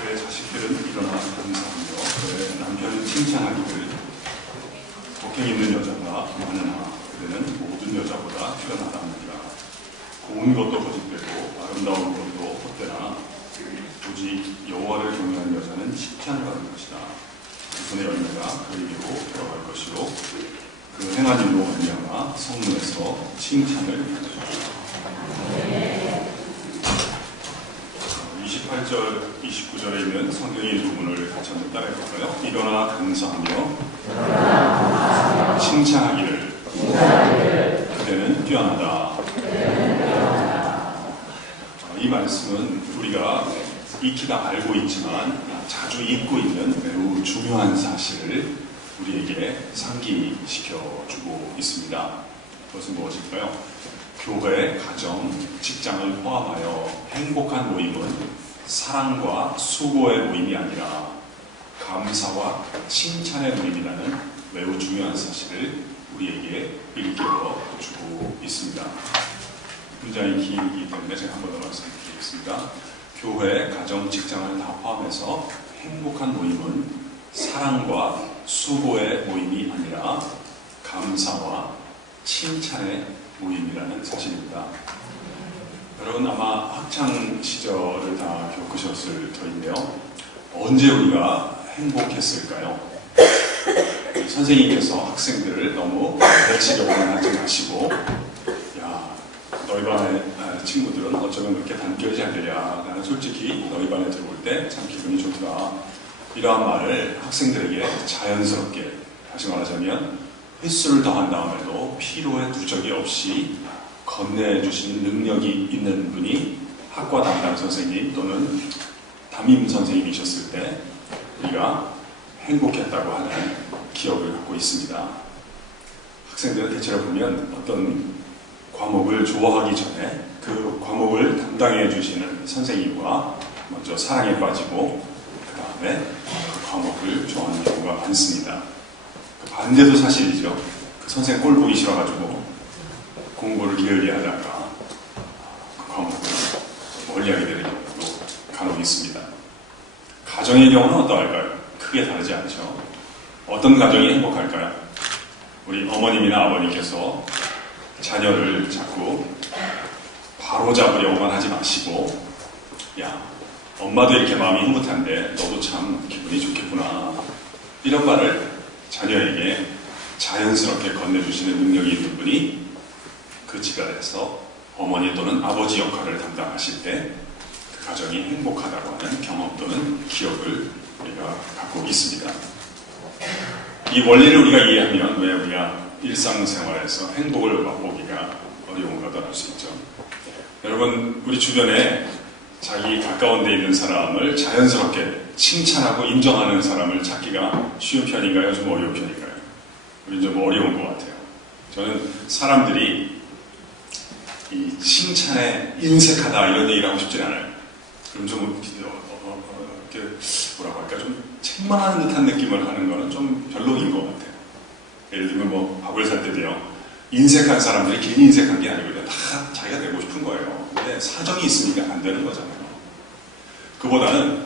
그의 자식들은 일어나 감사하며 그의 남편은 칭찬하기를 독행 있는 여자가 많으나 그대는 모든 여자보다 뛰어나다 하느니라. 고운 것도 거짓되고 아름다운 것도 헛되나 오직 여호와를 경외하는 여자는 칭찬을 받는 것이다. 그 손의 열매가 그에게로 돌아갈 것이요 그 행한 일로 말미암아 성문에서 칭찬을 받으리라. 28절, 29절에 있는 성경의 부분을 같이 한번 따라해볼까요? 일어나 감사하며 칭찬하기를 그대는 뛰어나다. 이 말씀은 우리가 익히 다 알고 있지만 자주 잊고 있는 매우 중요한 사실을 우리에게 상기시켜주고 있습니다. 그것은 무엇일까요? 교회, 가정, 직장을 포함하여 행복한 모임은 사랑과 수고의 모임이 아니라 감사와 칭찬의 모임이라는 매우 중요한 사실을 우리에게 일깨워주고 있습니다. 문장이 길기 때문에 제가 한 번 더 말씀드리겠습니다. 교회, 가정, 직장을 다 포함해서 행복한 모임은 사랑과 수고의 모임이 아니라 감사와 칭찬의 모임이라는 사실입니다. 여러분 아마 학창 시절을 다 겪으셨을 터인데요. 언제 우리가 행복했을까요? 선생님께서 학생들을 너무 가르치려고는 하지 마시고 야, 너희 반의 친구들은 어쩌면 그렇게 단결이 잘 되냐. 나는 솔직히 너희 반에 들어올 때 참 기분이 좋더라. 이러한 말을 학생들에게 자연스럽게, 다시 말하자면 횟수를 더한 다음에도 피로의 누적이 없이 건네주시는 능력이 있는 분이 학과 담당 선생님 또는 담임 선생님이셨을 때 우리가 행복했다고 하는 기억을 갖고 있습니다. 학생들은 대체로 보면 어떤 과목을 좋아하기 전에 그 과목을 담당해 주시는 선생님과 먼저 사랑에 빠지고 그 다음에 그 과목을 좋아하는 경우가 많습니다. 그 반대도 사실이죠. 그 선생님 꼴 보기 싫어가지고 공부를 게을리 하다가 그 과목을 멀리하게 되는 경우도 간혹 있습니다. 가정의 경우는 어떠할까요? 크게 다르지 않죠. 어떤 가정이 행복할까요? 우리 어머님이나 아버님께서 자녀를 자꾸 바로잡으려고만 하지 마시고 야, 엄마도 이렇게 마음이 흐뭇한데 너도 참 기분이 좋겠구나. 이런 말을 자녀에게 자연스럽게 건네주시는 능력이 있는 분이 그 집안에서 어머니 또는 아버지 역할을 담당하실 때 그 가정이 행복하다고 하는 경험 또는 기억을 우리가 갖고 있습니다. 이 원리를 우리가 이해하면 왜 우리가 일상생활에서 행복을 맛보기가 어려운가도 알 수 있죠. 여러분, 우리 주변에 자기 가까운 데 있는 사람을 자연스럽게 칭찬하고 인정하는 사람을 찾기가 쉬운 편인가요? 좀 어려운 편인가요? 우리는 좀 어려운 것 같아요. 저는 사람들이 이 칭찬에 인색하다 이런 얘기를 하고 싶진 않아요. 그럼 좀 이렇게 뭐라고 할까 좀 책망하는 듯한 느낌을 하는 거는 좀 별로인 것 같아요. 예를 들면 뭐 밥을 살 때도요. 인색한 사람들이 괜히 인색한 게 아니거든요. 다 자기가 되고 싶은 거예요. 근데 사정이 있으니까 안 되는 거잖아요. 그보다는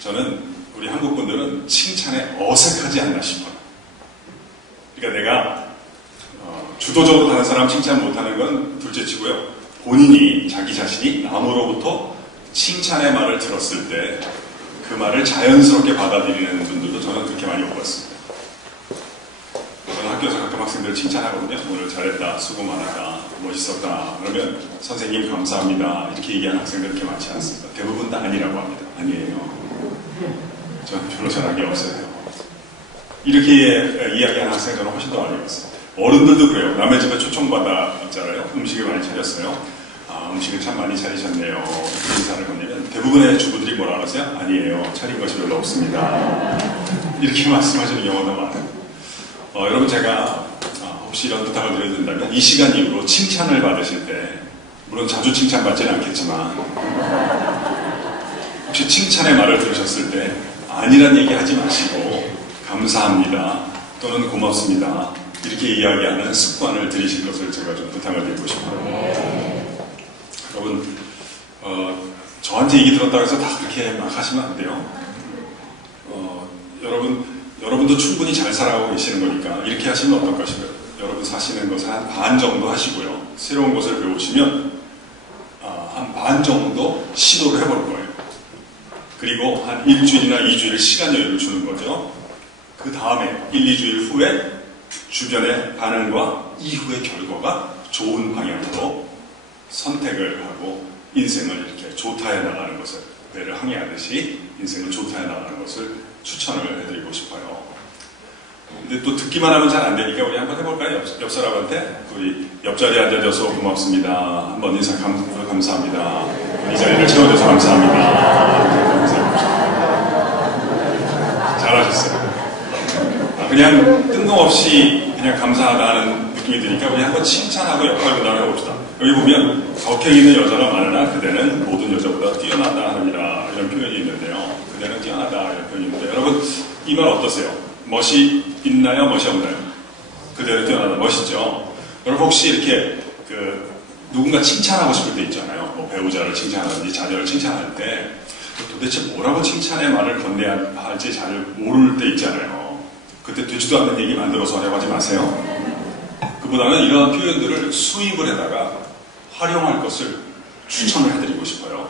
저는 우리 한국 분들은 칭찬에 어색하지 않나 싶어요. 그러니까 내가 주도적으로 다른 사람 칭찬 못하는 건 둘째치고요. 본인이 자기 자신이 남으로부터 칭찬의 말을 들었을 때 그 말을 자연스럽게 받아들이는 분들도 저는 그렇게 많이 못 봤습니다. 저는 학교에서 가끔 학생들을 칭찬하거든요. 오늘 잘했다, 수고 많았다, 멋있었다. 그러면 선생님 감사합니다. 이렇게 얘기하는 학생들 그렇게 많지 않습니다. 대부분 다 아니라고 합니다. 아니에요. 저는 별로 잘한 게 없어요. 이렇게 이야기하는 학생들은 훨씬 더 많이 봤어요. 어른들도 그래요. 남의 집에 초청받았잖아요. 음식을 많이 차렸어요. 아, 음식을 참 많이 차리셨네요. 인사를 건네면 대부분의 주부들이 뭐라 그러세요? 아니에요. 차린 것이 별로 없습니다. 이렇게 말씀하시는 경우도 많아요. 여러분 제가 혹시 이런 부탁을 드려도 된다면 이 시간 이후로 칭찬을 받으실 때 물론 자주 칭찬받지는 않겠지만 혹시 칭찬의 말을 들으셨을 때 아니란 얘기 하지 마시고 감사합니다 또는 고맙습니다 이렇게 이야기하는 습관을 들이실 것을 제가 좀 부탁을 드리고 싶어요. 여러분 저한테 얘기 들었다고 해서 다 그렇게 막 하시면 안 돼요. 여러분도 충분히 잘 살아가고 계시는 거니까 이렇게 하시면 어떨 것이고요. 여러분 사시는 것을 한 반 정도 하시고요. 새로운 것을 배우시면 한 반 정도 시도를 해볼 거예요. 그리고 한 일주일이나 2주일 시간 여유를 주는 거죠. 그 다음에 1, 2주일 후에 주변의 반응과 이후의 결과가 좋은 방향으로 선택을 하고 인생을 이렇게 조타해 나가는 것을, 배를 항해하듯이 인생을 조타해 나가는 것을 추천을 해드리고 싶어요. 근데 또 듣기만 하면 잘 안 되니까 우리 한번 해볼까요? 옆 사람한테 우리 옆자리에 앉아줘서 고맙습니다. 한번 인사 감사합니다. 이 자리를 채워줘서 감사합니다. 잘하셨어요. 그냥 뜬금없이 그냥 감사하다는 느낌이 드니까 우리 한번 칭찬하고 역할 분담을 해봅시다. 여기 보면 덕행 있는 여자가 많으나 그대는 모든 여자보다 뛰어나다 하느니라 이런 표현이 있는데요. 그대는 뛰어나다 이런 표현이 있는데 여러분 이 말 어떠세요? 멋이 있나요? 멋이 없나요? 그대는 뛰어나다 멋있죠? 여러분 혹시 이렇게 누군가 칭찬하고 싶을 때 있잖아요. 뭐 배우자를 칭찬하든지 자녀를 칭찬할 때 도대체 뭐라고 칭찬의 말을 건네야 할지 잘 모를 때 있잖아요. 그때 되지도 않는 얘기 만들어서 하려고 하지 마세요. 그보다는 이러한 표현들을 수입을 해다가 활용할 것을 추천을 해드리고 싶어요.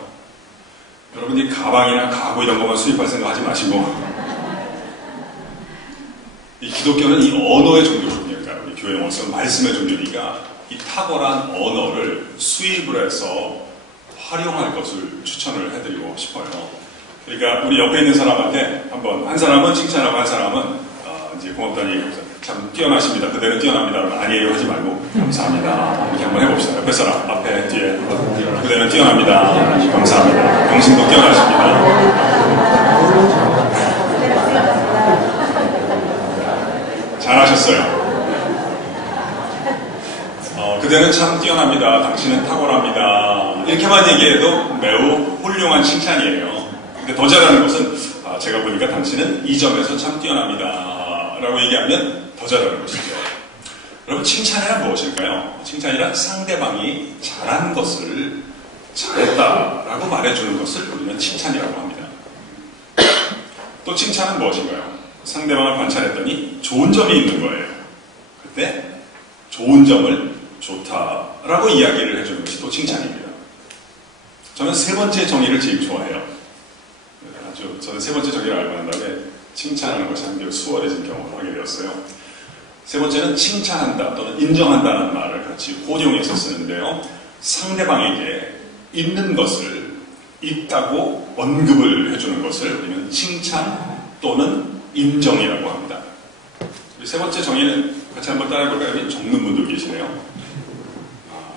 여러분이 가방이나 가구 이런 것만 수입할 생각하지 마시고 이 기독교는 이 언어의 종교니까 우리 교회 원서 말씀의 종교니까 이 탁월한 언어를 수입을 해서 활용할 것을 추천을 해드리고 싶어요. 그러니까 우리 옆에 있는 사람한테 한번 한 사람은 칭찬하고 한 사람은 이제 고맙다는 얘기하면서 참 뛰어나십니다. 그대는 뛰어납니다. 그러면 아니에요 하지 말고 감사합니다. 이렇게 한번 해봅시다. 옆에 사람 앞에 뒤에 그대는 뛰어납니다. 감사합니다. 당신도 뛰어나십니다. 잘하셨어요. 그대는 참 뛰어납니다. 당신은 탁월합니다. 이렇게만 얘기해도 매우 훌륭한 칭찬이에요. 근데 더 잘하는 것은 제가 보니까 당신은 이 점에서 참 뛰어납니다. 라고 얘기하면 더 잘하는 것이죠. 여러분 칭찬이란 무엇일까요? 칭찬이란 상대방이 잘한 것을 잘했다라고 말해주는 것을 우리는 칭찬이라고 합니다. 또 칭찬은 무엇인가요? 상대방을 관찰했더니 좋은 점이 있는 거예요. 그때 좋은 점을 좋다라고 이야기를 해주는 것이 또 칭찬입니다. 저는 세 번째 정의를 제일 좋아해요. 저는 세 번째 정의를 알고 난 다음에 칭찬하는 것이 한결 수월해진 경험을 하게 되었어요. 세 번째는 칭찬한다 또는 인정한다는 말을 같이 혼용해서 쓰는데요. 상대방에게 있는 것을 있다고 언급을 해주는 것을 우리는 칭찬 또는 인정이라고 합니다. 세 번째 정의는 같이 한번 따라해볼까요? 적는 분들 계시네요.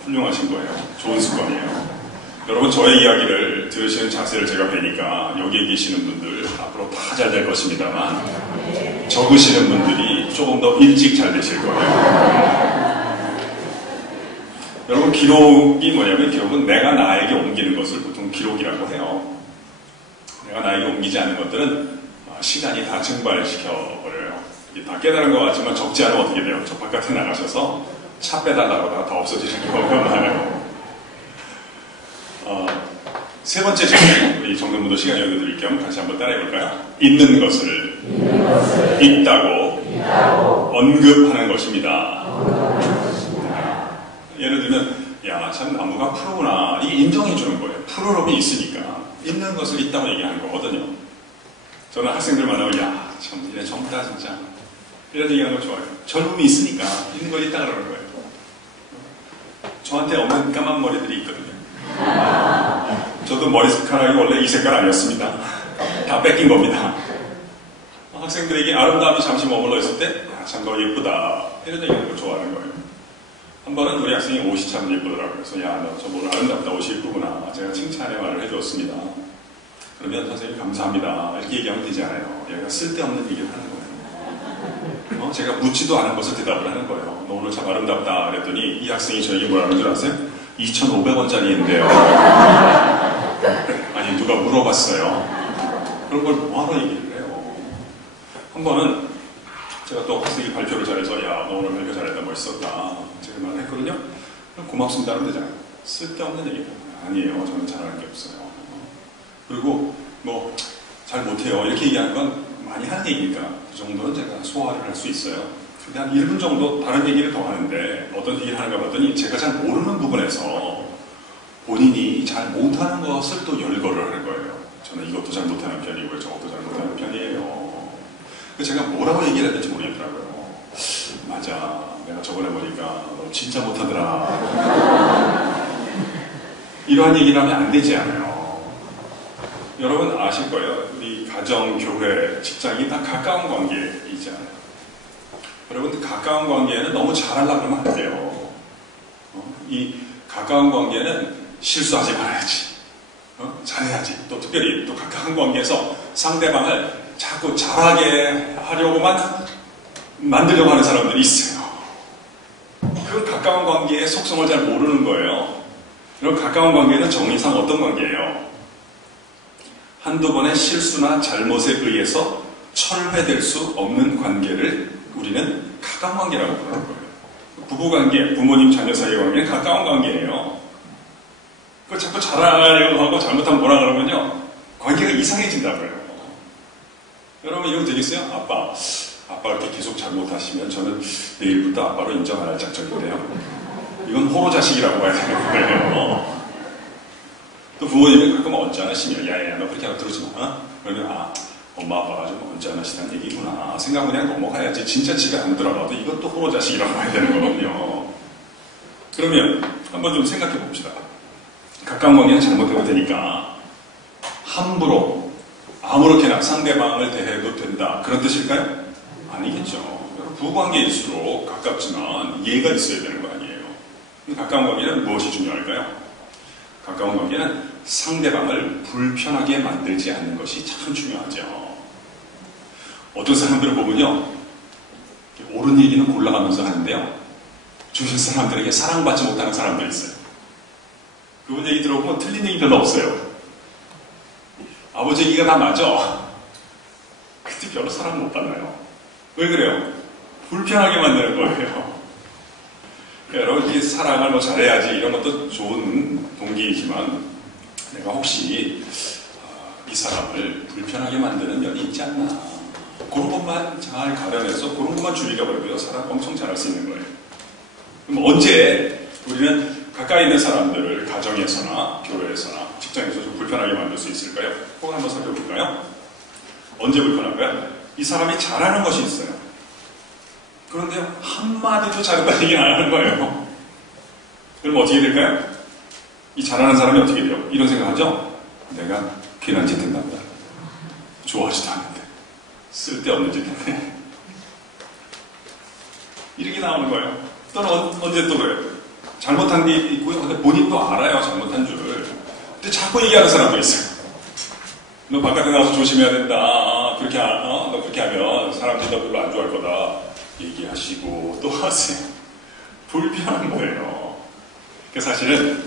훌륭하신 거예요. 좋은 습관이에요. 여러분 저의 이야기를 들으시는 자세를 제가 뵈니까 여기에 계시는 분들 앞으로 다 잘 될 것입니다만 적으시는 분들이 조금 더 일찍 잘 되실 거예요. 여러분 기록이 뭐냐면 기록은 내가 나에게 옮기는 것을 보통 기록이라고 해요. 내가 나에게 옮기지 않은 것들은 시간이 다 증발시켜버려요. 이게 다 깨달은 것 같지만 적지 않으면 어떻게 돼요? 저 바깥에 나가셔서 차 빼달라고 하다가 다 없어지는 경우가 많아요. 세 번째 정의, 우리 정근분도 시간 여유 드릴 겸 다시 한번 따라해볼까요? 있는 것을 있다고 언급하는 것입니다. 예를 들면 야, 참 나무가 푸르구나. 이게 인정해주는 거예요. 푸르름이 있으니까 있는 것을 있다고 얘기하는 거거든요. 저는 학생들 만나면 야, 참 이래 젊다 진짜. 이런 얘기하는 거 좋아요. 젊음이 있으니까 있는 거 있다 그러는 거예요. 저한테 없는 까만 머리들이 있거든요. 저도 머리카락이 원래 이 색깔 아니었습니다. 다 뺏긴 겁니다. 학생들에게 아름다움이 잠시 머물러 있을 때 야, 참 너 예쁘다. 이런 얘기하는 걸 좋아하는 거예요. 한 번은 우리 학생이 옷이 참 예쁘더라고요. 그래서 야, 너 저 오늘 아름답다. 옷이 예쁘구나. 제가 칭찬의 말을 해주었습니다. 그러면 선생님 감사합니다. 이렇게 얘기하면 되지 않아요. 얘가 쓸데없는 얘기를 하는 거예요. 제가 묻지도 않은 것을 대답을 하는 거예요. 너 오늘 참 아름답다. 그랬더니 이 학생이 저에게 뭐라는 줄 아세요? 2,500원짜리인데요. 아니 누가 물어봤어요. 그런 걸 뭐하러 얘기를 해요. 한 번은 제가 또 학생이 발표를 잘해서 야, 너 오늘 발표 잘했다. 멋있었다. 제가 말했거든요. 고맙습니다 하면 되잖아요. 쓸데없는 얘기입니다. 아니에요. 저는 잘하는 게 없어요. 그리고 뭐 잘 못해요 이렇게 얘기하는 건 많이 하는 얘기니까 그 정도는 제가 소화를 할 수 있어요. 근데 한 1분 정도 다른 얘기를 더 하는데 어떤 얘기를 하는가 봤더니 제가 잘 모르는 부분에서 본인이 잘 못하는 것을 또 열거를 하는 거예요. 저는 이것도 잘 못하는 편이고요. 저것도 잘 못하는 편이에요. 제가 뭐라고 얘기를 해야 될지 모르겠더라고요. 맞아. 내가 저번에 보니까 너 진짜 못하더라. 이러한 얘기를 하면 안 되지 않아요. 여러분 아실 거예요. 우리 가정, 교회, 직장이 다 가까운 관계이잖아요. 여러분 가까운 관계에는 너무 잘하려고 하면 안 돼요. 이 가까운 관계는 실수하지 말아야지. 잘해야지. 또 특별히 또 가까운 관계에서 상대방을 자꾸 잘하게 하려고만 만들려고 하는 사람들이 있어요. 그 가까운 관계의 속성을 잘 모르는 거예요. 이런 가까운 관계는 정의상 어떤 관계예요? 한두 번의 실수나 잘못에 의해서 철회될 수 없는 관계를 우리는 가까운 관계라고 부르는 거예요. 부부관계, 부모님 자녀 사이의 관계는 가까운 관계예요. 그걸 자꾸 잘하려고 하고 잘못하면 뭐라 그러면요 관계가 이상해진다고요. 여러분 이러면 되겠어요? 아빠가 이렇게 계속 잘못하시면 저는 내일부터 아빠로 인정 안 할 작정인데요. 이건 호로자식이라고 봐야 되는 거예요. 또 부모님이 가끔 언짢으시면 야야야 너 그렇게 하고 들어오지 마. 그러면 엄마 아빠가 좀 언짢으시다는 얘기구나 생각하고 그냥 넘어가야지. 진짜 집에 안 들어가도 이것도 호로자식이라고 봐야 되는 거거든요. 그러면 한번 좀 생각해 봅시다. 가까운 관계는 잘못해도 되니까 함부로 아무렇게나 상대방을 대해도 된다 그런 뜻일까요? 아니겠죠. 부부관계일수록 가깝지만 이해가 있어야 되는 거 아니에요. 가까운 관계는 무엇이 중요할까요? 가까운 관계는 상대방을 불편하게 만들지 않는 것이 참 중요하죠. 어떤 사람들을 보면요 옳은 얘기는 골라가면서 하는데요 주변 사람들에게 사랑받지 못하는 사람들이 있어요. 그분 얘기 들어보면 틀린 얘기 별로 없어요. 아버지 얘기가 다 맞아. 그때 별로 사랑 못 받나요? 왜 그래요? 불편하게 만드는 거예요. 여러분 이 사랑을 뭐 잘해야지 이런 것도 좋은 동기이지만 내가 혹시 이 사람을 불편하게 만드는 면이 있지 않나 그런 것만 잘 가려내서 그런 것만 줄이려고 사람 엄청 잘할 수 있는 거예요. 그럼 언제 우리는 가까이 있는 사람들을 가정에서나 교회에서나 직장에서 좀 불편하게 만들 수 있을까요? 그걸 한번 살펴볼까요? 언제 불편할까요? 이 사람이 잘하는 것이 있어요. 그런데 한마디도 잘했다는 얘기는 안 하는 거예요. 그럼 어떻게 될까요? 이 잘하는 사람이 어떻게 돼요? 이런 생각하죠? 내가 괜한 짓 했나 보다. 좋아하지도 않는데. 쓸데없는 짓 했네. 이렇게 나오는 거예요. 또는 언제 또 그래요? 잘못한 게 있고요. 근데 본인도 알아요. 잘못한 줄. 근데 자꾸 얘기하는 사람도 있어요. 너 바깥에 나가서 조심해야 된다. 그렇게, 너 그렇게 하면 사람들이 너 별로 안 좋아할 거다. 얘기하시고 또 하세요. 불편한 거예요. 그러니까 사실은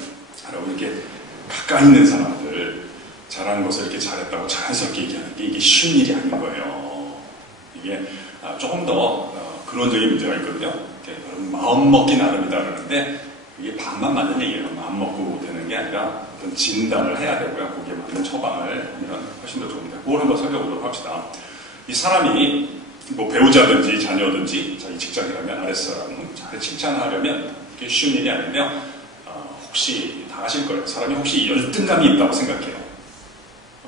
여러분 이렇게 가까이 있는 사람들 잘하는 것을 이렇게 잘했다고 자연스럽게 얘기하는 게 이게 쉬운 일이 아닌 거예요. 이게 조금 더 근원적인 문제가 있거든요. 여러분 마음 먹기 나름이다 그러는데 이게 반만 맞는 얘기예요. 마음 먹고 되는 게 아니라 어떤 진단을 해야 되고요. 거기에 맞는 처방을 하면 훨씬 더 좋은데 그걸 한번 살펴보도록 합시다. 이 사람이 뭐 배우자든지 자녀든지 자기 직장이라면 아랫사람 잘 칭찬하려면 그게 쉬운 일이 아닌데요. 혹시 다 아실 거예요. 사람이 혹시 열등감이 있다고 생각해요.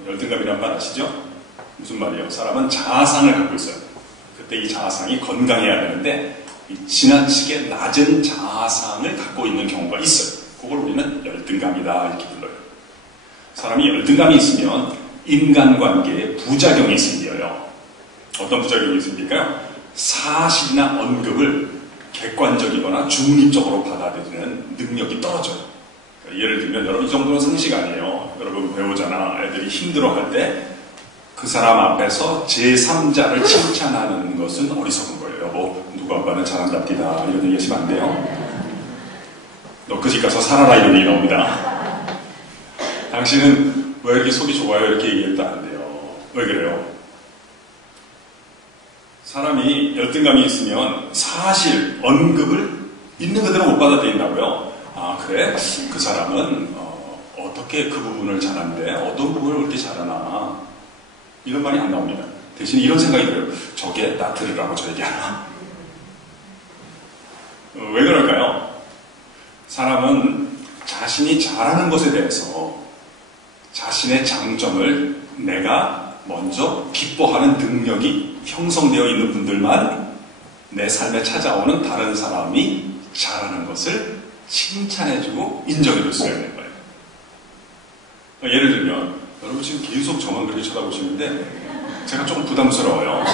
열등감이란 말 아시죠? 무슨 말이에요? 사람은 자아상을 갖고 있어요. 그때 이 자아상이 건강해야 되는데 이 지나치게 낮은 자아상을 갖고 있는 경우가 있어요. 그걸 우리는 열등감이다 이렇게 불러요. 사람이 열등감이 있으면 인간관계에 부작용이 생겨요. 어떤 부작용이 생길까요? 사실이나 언급을 객관적이거나 중립적으로 받아들이는 능력이 떨어져요. 그러니까 예를 들면 여러분 이 정도는 상식 아니에요. 여러분 배우자나 애들이 힘들어할 때 그 사람 앞에서 제3자를 칭찬하는 것은 어리석은 거예요. 여보 누구 아빠는 잘한답디다 이런 얘기 하시면 안 돼요. 너 그 집 가서 살아라 이런 얘기 나옵니다. 당신은 왜 이렇게 속이 좋아요 이렇게 얘기해도 안 돼요. 왜 그래요? 사람이 열등감이 있으면 사실, 언급을 있는 그대로 못 받아들인다고요. 아 그래? 그 사람은 어떻게 그 부분을 잘하는데 어떤 부분을 그렇게 잘하나 이런 말이 안 나옵니다. 대신 이런 생각이 들어요. 저게 나 들으라고 저 얘기하나? 왜 그럴까요? 사람은 자신이 잘하는 것에 대해서 자신의 장점을 내가 먼저 기뻐하는 능력이 형성되어 있는 분들만 내 삶에 찾아오는 다른 사람이 잘하는 것을 칭찬해주고 인정해줄 수가 있는 거예요. 예를 들면 여러분 지금 계속 저만 그렇게 쳐다보시는데 제가 조금 부담스러워요.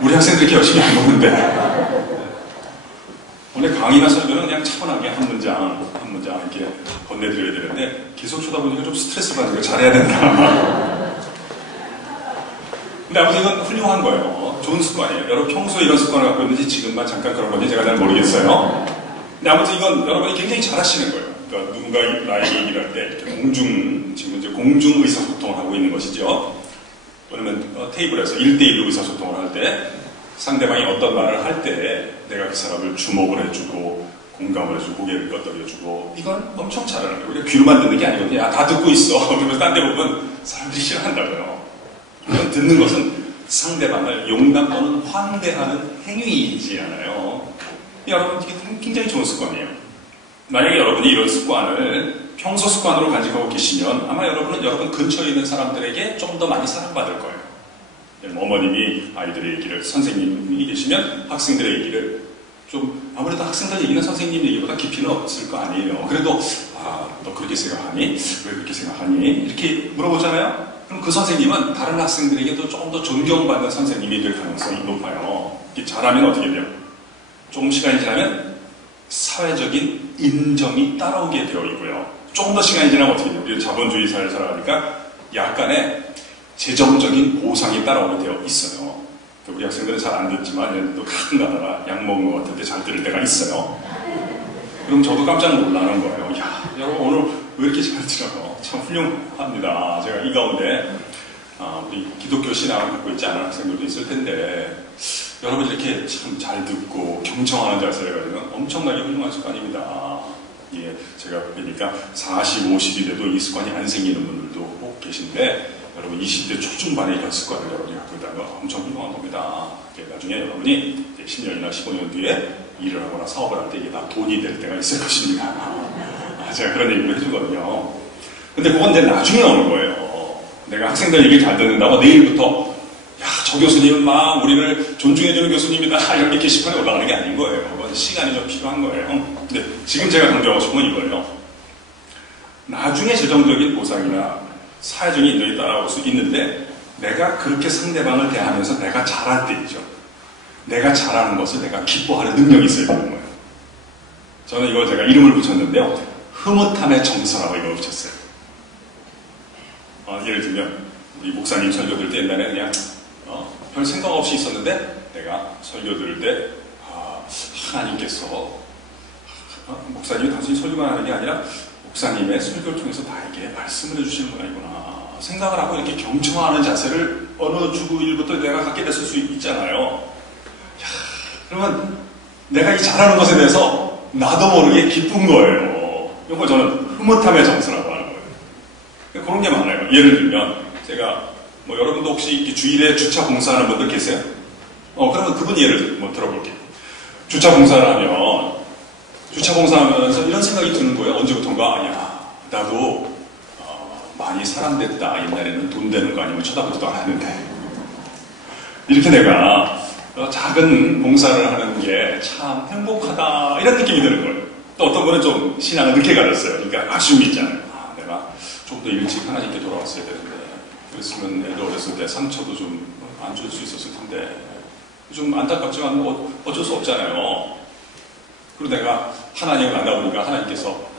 우리 학생들이 이렇게 열심히 안 먹는데 오늘 강의나 설교는 그냥 차분하게 한 문장 이렇게 건네드려야 되는데 계속 쳐다보니까 좀 스트레스 받는 거 잘해야 된다. 근데 아무튼 이건 훌륭한 거예요. 좋은 습관이에요. 여러분 평소에 이런 습관을 갖고 있는지 지금만 잠깐 그런 건지 제가 잘 모르겠어요. 근데 아무튼 이건 여러분이 굉장히 잘하시는 거예요. 그러니까 누군가 나에게 얘기를 할 때 이렇게 지금 이제 공중 의사소통을 하고 있는 것이죠. 왜냐면 테이블에서 1대1로 의사소통을 할 때 상대방이 어떤 말을 할 때 내가 그 사람을 주목을 해주고 공감을 해주고 고개를 끄덕여주고 이건 엄청 잘하는 거예요. 우리가 귀로만 듣는 게 아니거든요. 야, 다 듣고 있어. 그러면서 딴 데 보면 사람들이 싫어한다고요. 이건 듣는 것은 상대방을 용납 또는 환대하는 행위이지 않아요. 여러분 이게 굉장히 좋은 습관이에요. 만약에 여러분이 이런 습관을 평소 습관으로 간직하고 계시면 아마 여러분은 여러분 근처에 있는 사람들에게 좀 더 많이 사랑받을 거예요. 어머님이 아이들의 얘기를, 선생님이 계시면 학생들의 얘기를 좀 아무래도 학생들 얘기는 선생님 얘기보다 깊이는 없을 거 아니에요. 그래도 너 그렇게 생각하니? 왜 그렇게 생각하니? 이렇게 물어보잖아요. 그럼 그 선생님은 다른 학생들에게도 조금 더 존경받는 선생님이 될 가능성이 높아요. 이렇게 잘하면 어떻게 돼요? 조금 시간이 지나면 사회적인 인정이 따라오게 되어 있고요. 조금 더 시간이 지나면 어떻게 돼요? 우리 자본주의 사회를 살아가니까 약간의 재정적인 보상이 따라오게 되어 있어요. 우리 학생들은 잘 안 듣지만 얘들도 가끔 가다가 약 먹은 것 같을 때 잘 들을 때가 있어요. 그럼 저도 깜짝 놀라는 거예요. 야, 여러분 오늘 왜 이렇게 잘 들어요? 참 훌륭합니다. 제가 이 가운데 우리 기독교 신앙을 갖고 있지 않은 학생들도 있을 텐데 여러분 이렇게 참 잘 듣고 경청하는 자세를 가지고 엄청나게 훌륭한 습관입니다. 예, 제가 보니까 40, 50이 돼도 이 습관이 안 생기는 분들도 꼭 계신데 여러분 20대 초중반에 이런 습관을 여러분이 갖고 있다는 거 엄청 훌륭한 겁니다. 나중에 여러분이 10년이나 15년 뒤에 일을 하거나 사업을 할 때 이게 다 돈이 될 때가 있을 것입니다. 제가 그런 얘기를 해주거든요. 근데 그건 이제 나중에 오는 거예요. 내가 학생들 얘기 잘 듣는다고 내일부터 야, 저 교수님은 막 우리를 존중해주는 교수님이다 이렇게 게시판에 올라가는 게 아닌 거예요. 그건 시간이 좀 필요한 거예요. 근데 지금 제가 강조하고 싶은 건 이거예요. 나중에 재정적인 보상이나 사회적인 인정이 따라올 수 있는데 내가 그렇게 상대방을 대하면서 내가 잘할 때 있죠. 내가 잘하는 것을 내가 기뻐하는 능력이 있어야 되는 거예요. 저는 이거 제가 이름을 붙였는데요. 흐뭇함의 정서라고 이걸 붙였어요. 예를 들면 우리 목사님 설교 들을 때 옛날에 그냥 별 생각 없이 있었는데 내가 설교 들을 때 하나님께서 목사님이 단순히 설교만 하는 게 아니라 목사님의 설교를 통해서 나에게 말씀을 해주시는 분이구나 생각을 하고 이렇게 경청하는 자세를 어느 주일부터 내가 갖게 됐을 수 있잖아요. 야, 그러면 내가 이 잘하는 것에 대해서 나도 모르게 기쁜 거예요. 이걸 저는 흐뭇함의 정서라고 하는 거예요. 그런 게 많아요. 예를 들면 제가 여러분도 혹시 이렇게 주일에 주차 공사하는 분들 계세요? 그러면 그분 예를 들어볼게요. 주차 공사를 하면 주차 공사하면서 이런 생각이 드는 거예요. 언제부턴가 야 나도 많이 사람 됐다. 옛날에는 돈 되는 거 아니면 쳐다보지도 않았는데 이렇게 내가 작은 공사를 하는 게 참 행복하다 이런 느낌이 드는 거예요. 또 어떤 분은 좀 신앙을 늦게 가졌어요. 그러니까 아쉬움이 있잖아요. 내가 좀 더 일찍 하나님께 돌아왔어야 되는데 그랬으면 애도 어렸을 때 상처도 좀 안 줄 수 있었을 텐데 좀 안타깝지만 어쩔 수 없잖아요. 그리고 내가 하나님을 만나보니까 하나님께서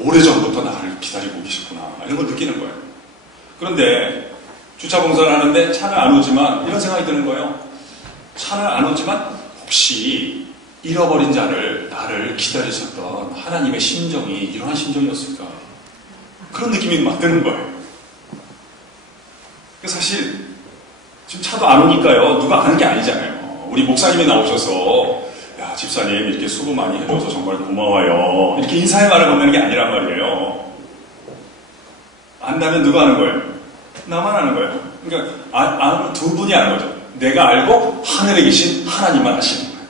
오래전부터 나를 기다리고 계셨구나 이런 걸 느끼는 거예요. 그런데 주차 공사를 하는데 차는 안 오지만 이런 생각이 드는 거예요. 차는 안 오지만 혹시 잃어버린 나를 기다리셨던 하나님의 심정이 이러한 심정이었을까 그런 느낌이 막 드는 거예요. 사실 지금 차도 안 오니까요 누가 아는 게 아니잖아요. 우리 목사님이 나오셔서 야 집사님 이렇게 수고 많이 해줘서 정말 고마워요 이렇게 인사의 말을 건네는 게 아니란 말이에요. 안다면 누가 하는 거예요? 나만 하는 거예요. 그러니까 두 분이 하는 거죠. 내가 알고 하늘에 계신 하나님만 하시는 거예요.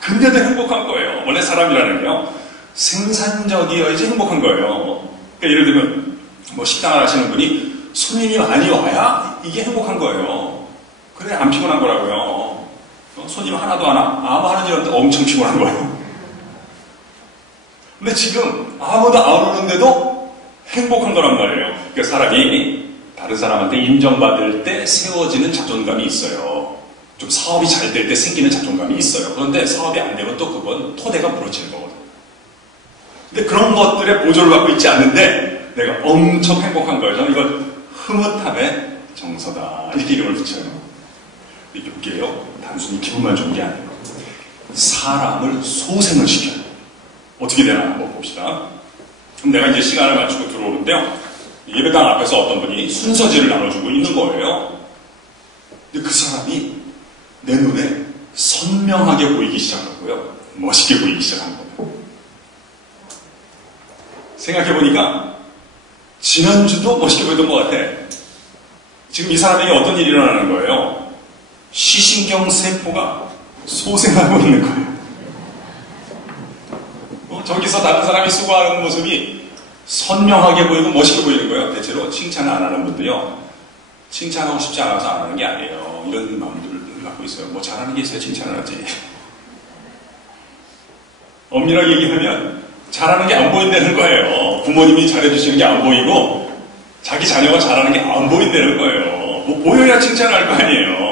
근데도 행복한 거예요. 원래 사람이라는 게요. 생산적이어야지 행복한 거예요. 그러니까 예를 들면 뭐 식당을 하시는 분이 손님이 많이 와야 이게 행복한 거예요. 그래 안 피곤한 거라고요. 손님 하나도 안 와. 아무 하는 일 없는데 엄청 피곤한 거예요. 근데 지금 아무도 안 오는데도 행복한 거란 말이에요. 그러니까 사람이 다른 사람한테 인정받을 때 세워지는 자존감이 있어요. 좀 사업이 잘 될 때 생기는 자존감이 있어요. 그런데 사업이 안 되면 또 그건 토대가 무너지는 거거든요. 근데 그런 것들의 보조를 받고 있지 않는데 내가 엄청 행복한 거예요. 저는 이걸 흐뭇함의 정서다. 이렇게 이름을 붙여요. 이게요, 단순히 기분만 좋은 게 아니에요. 사람을 소생을 시켜요. 어떻게 되나 한번 봅시다. 그럼 내가 이제 시간을 맞추고 들어오는데요. 예배당 앞에서 어떤 분이 순서지를 나눠주고 있는 거예요. 근데 그 사람이 내 눈에 선명하게 보이기 시작하고요. 멋있게 보이기 시작한 거예요. 생각해보니까 지난주도 멋있게 보이던 것 같아. 지금 이 사람에게 어떤 일이 일어나는 거예요? 시신경 세포가 소생하고 있는 거예요. 저기서 다른 사람이 수고하는 모습이 선명하게 보이고 멋있게 보이는 거예요. 대체로 칭찬을 안 하는 분들요. 칭찬하고 싶지 않아서 안 하는 게 아니에요. 이런 마음들을 갖고 있어요. 뭐 잘하는 게 있어야 칭찬을 하지. 엄밀하게 얘기하면 잘하는 게 안 보인다는 거예요. 부모님이 잘해주시는 게 안 보이고 자기 자녀가 잘하는 게 안 보인다는 거예요. 뭐 보여야 칭찬을 할 거 아니에요.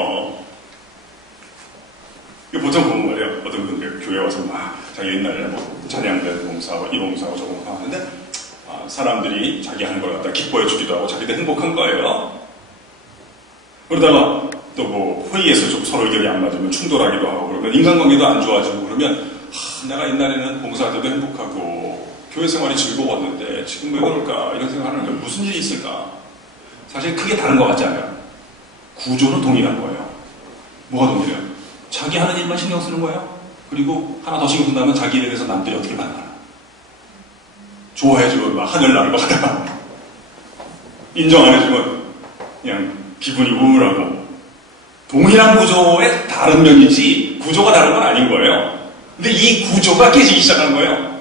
보통 보면 말이에요. 어떤 분들 교회 와서 막 자기 옛날에 뭐 찬양대 봉사하고 이 봉사하고 저 봉사하고 하는데 사람들이 자기 하는 걸 갖다 기뻐해 주기도 하고 자기도 행복한 거예요. 그러다가 또 뭐 회의에서 좀 서로 의견이 안 맞으면 충돌하기도 하고 그러면 인간관계도 안 좋아지고 그러면 내가 옛날에는 봉사할 때도 행복하고 교회 생활이 즐거웠는데 지금 왜 그럴까 이런 생각하는 게 무슨 일이 있을까? 사실 크게 다른 것 같지 않아요? 구조는 동일한 거예요. 뭐가 동일해요? 자기 하는 일만 신경 쓰는 거예요. 그리고 하나 더 신경 쓴다면 자기 일에 대해서 남들이 어떻게 반응하나. 좋아해주면 막 하늘 나르고 하다가 인정 안 해주면 그냥 기분이 우울하고 동일한 구조의 다른 면이지 구조가 다른 건 아닌 거예요. 근데 이 구조가 깨지기 시작하는 거예요.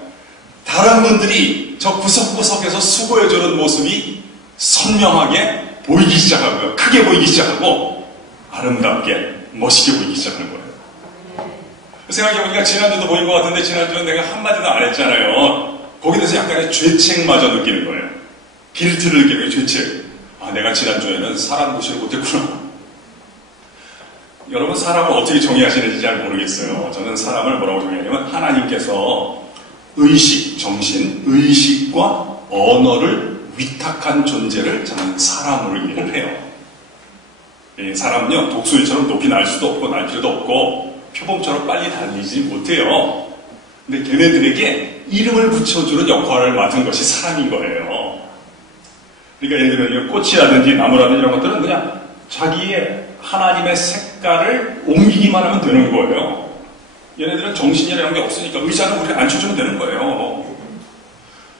다른 분들이 저 구석구석에서 수고해주는 모습이 선명하게 보이기 시작하고요. 크게 보이기 시작하고 아름답게 멋있게 보이기 시작하는 거예요. 생각해보니까 지난주도 보인 것 같은데 지난주는 내가 한마디도 안 했잖아요. 거기에 대해서 약간의 죄책마저 느끼는 거예요. 길트를 느끼는 거예요. 죄책. 내가 지난주에는 사람 무시를 못했구나. 여러분 사람을 어떻게 정의하시는지 잘 모르겠어요. 저는 사람을 뭐라고 정의하냐면 하나님께서 의식, 정신, 의식과 언어를 위탁한 존재를 저는 사람으로 이해를 해요. 사람은요 독수리처럼 높이 날 수도 없고 날 필요도 없고 표범처럼 빨리 달리지 못해요. 근데 걔네들에게 이름을 붙여주는 역할을 맡은 것이 사람인 거예요. 그러니까 예를 들면 꽃이라든지 나무라든지 이런 것들은 그냥 자기의 하나님의 색깔을 옮기기만 하면 되는 거예요. 얘네들은 정신이라는 게 없으니까 의자는 우리를 앉혀주면 되는 거예요.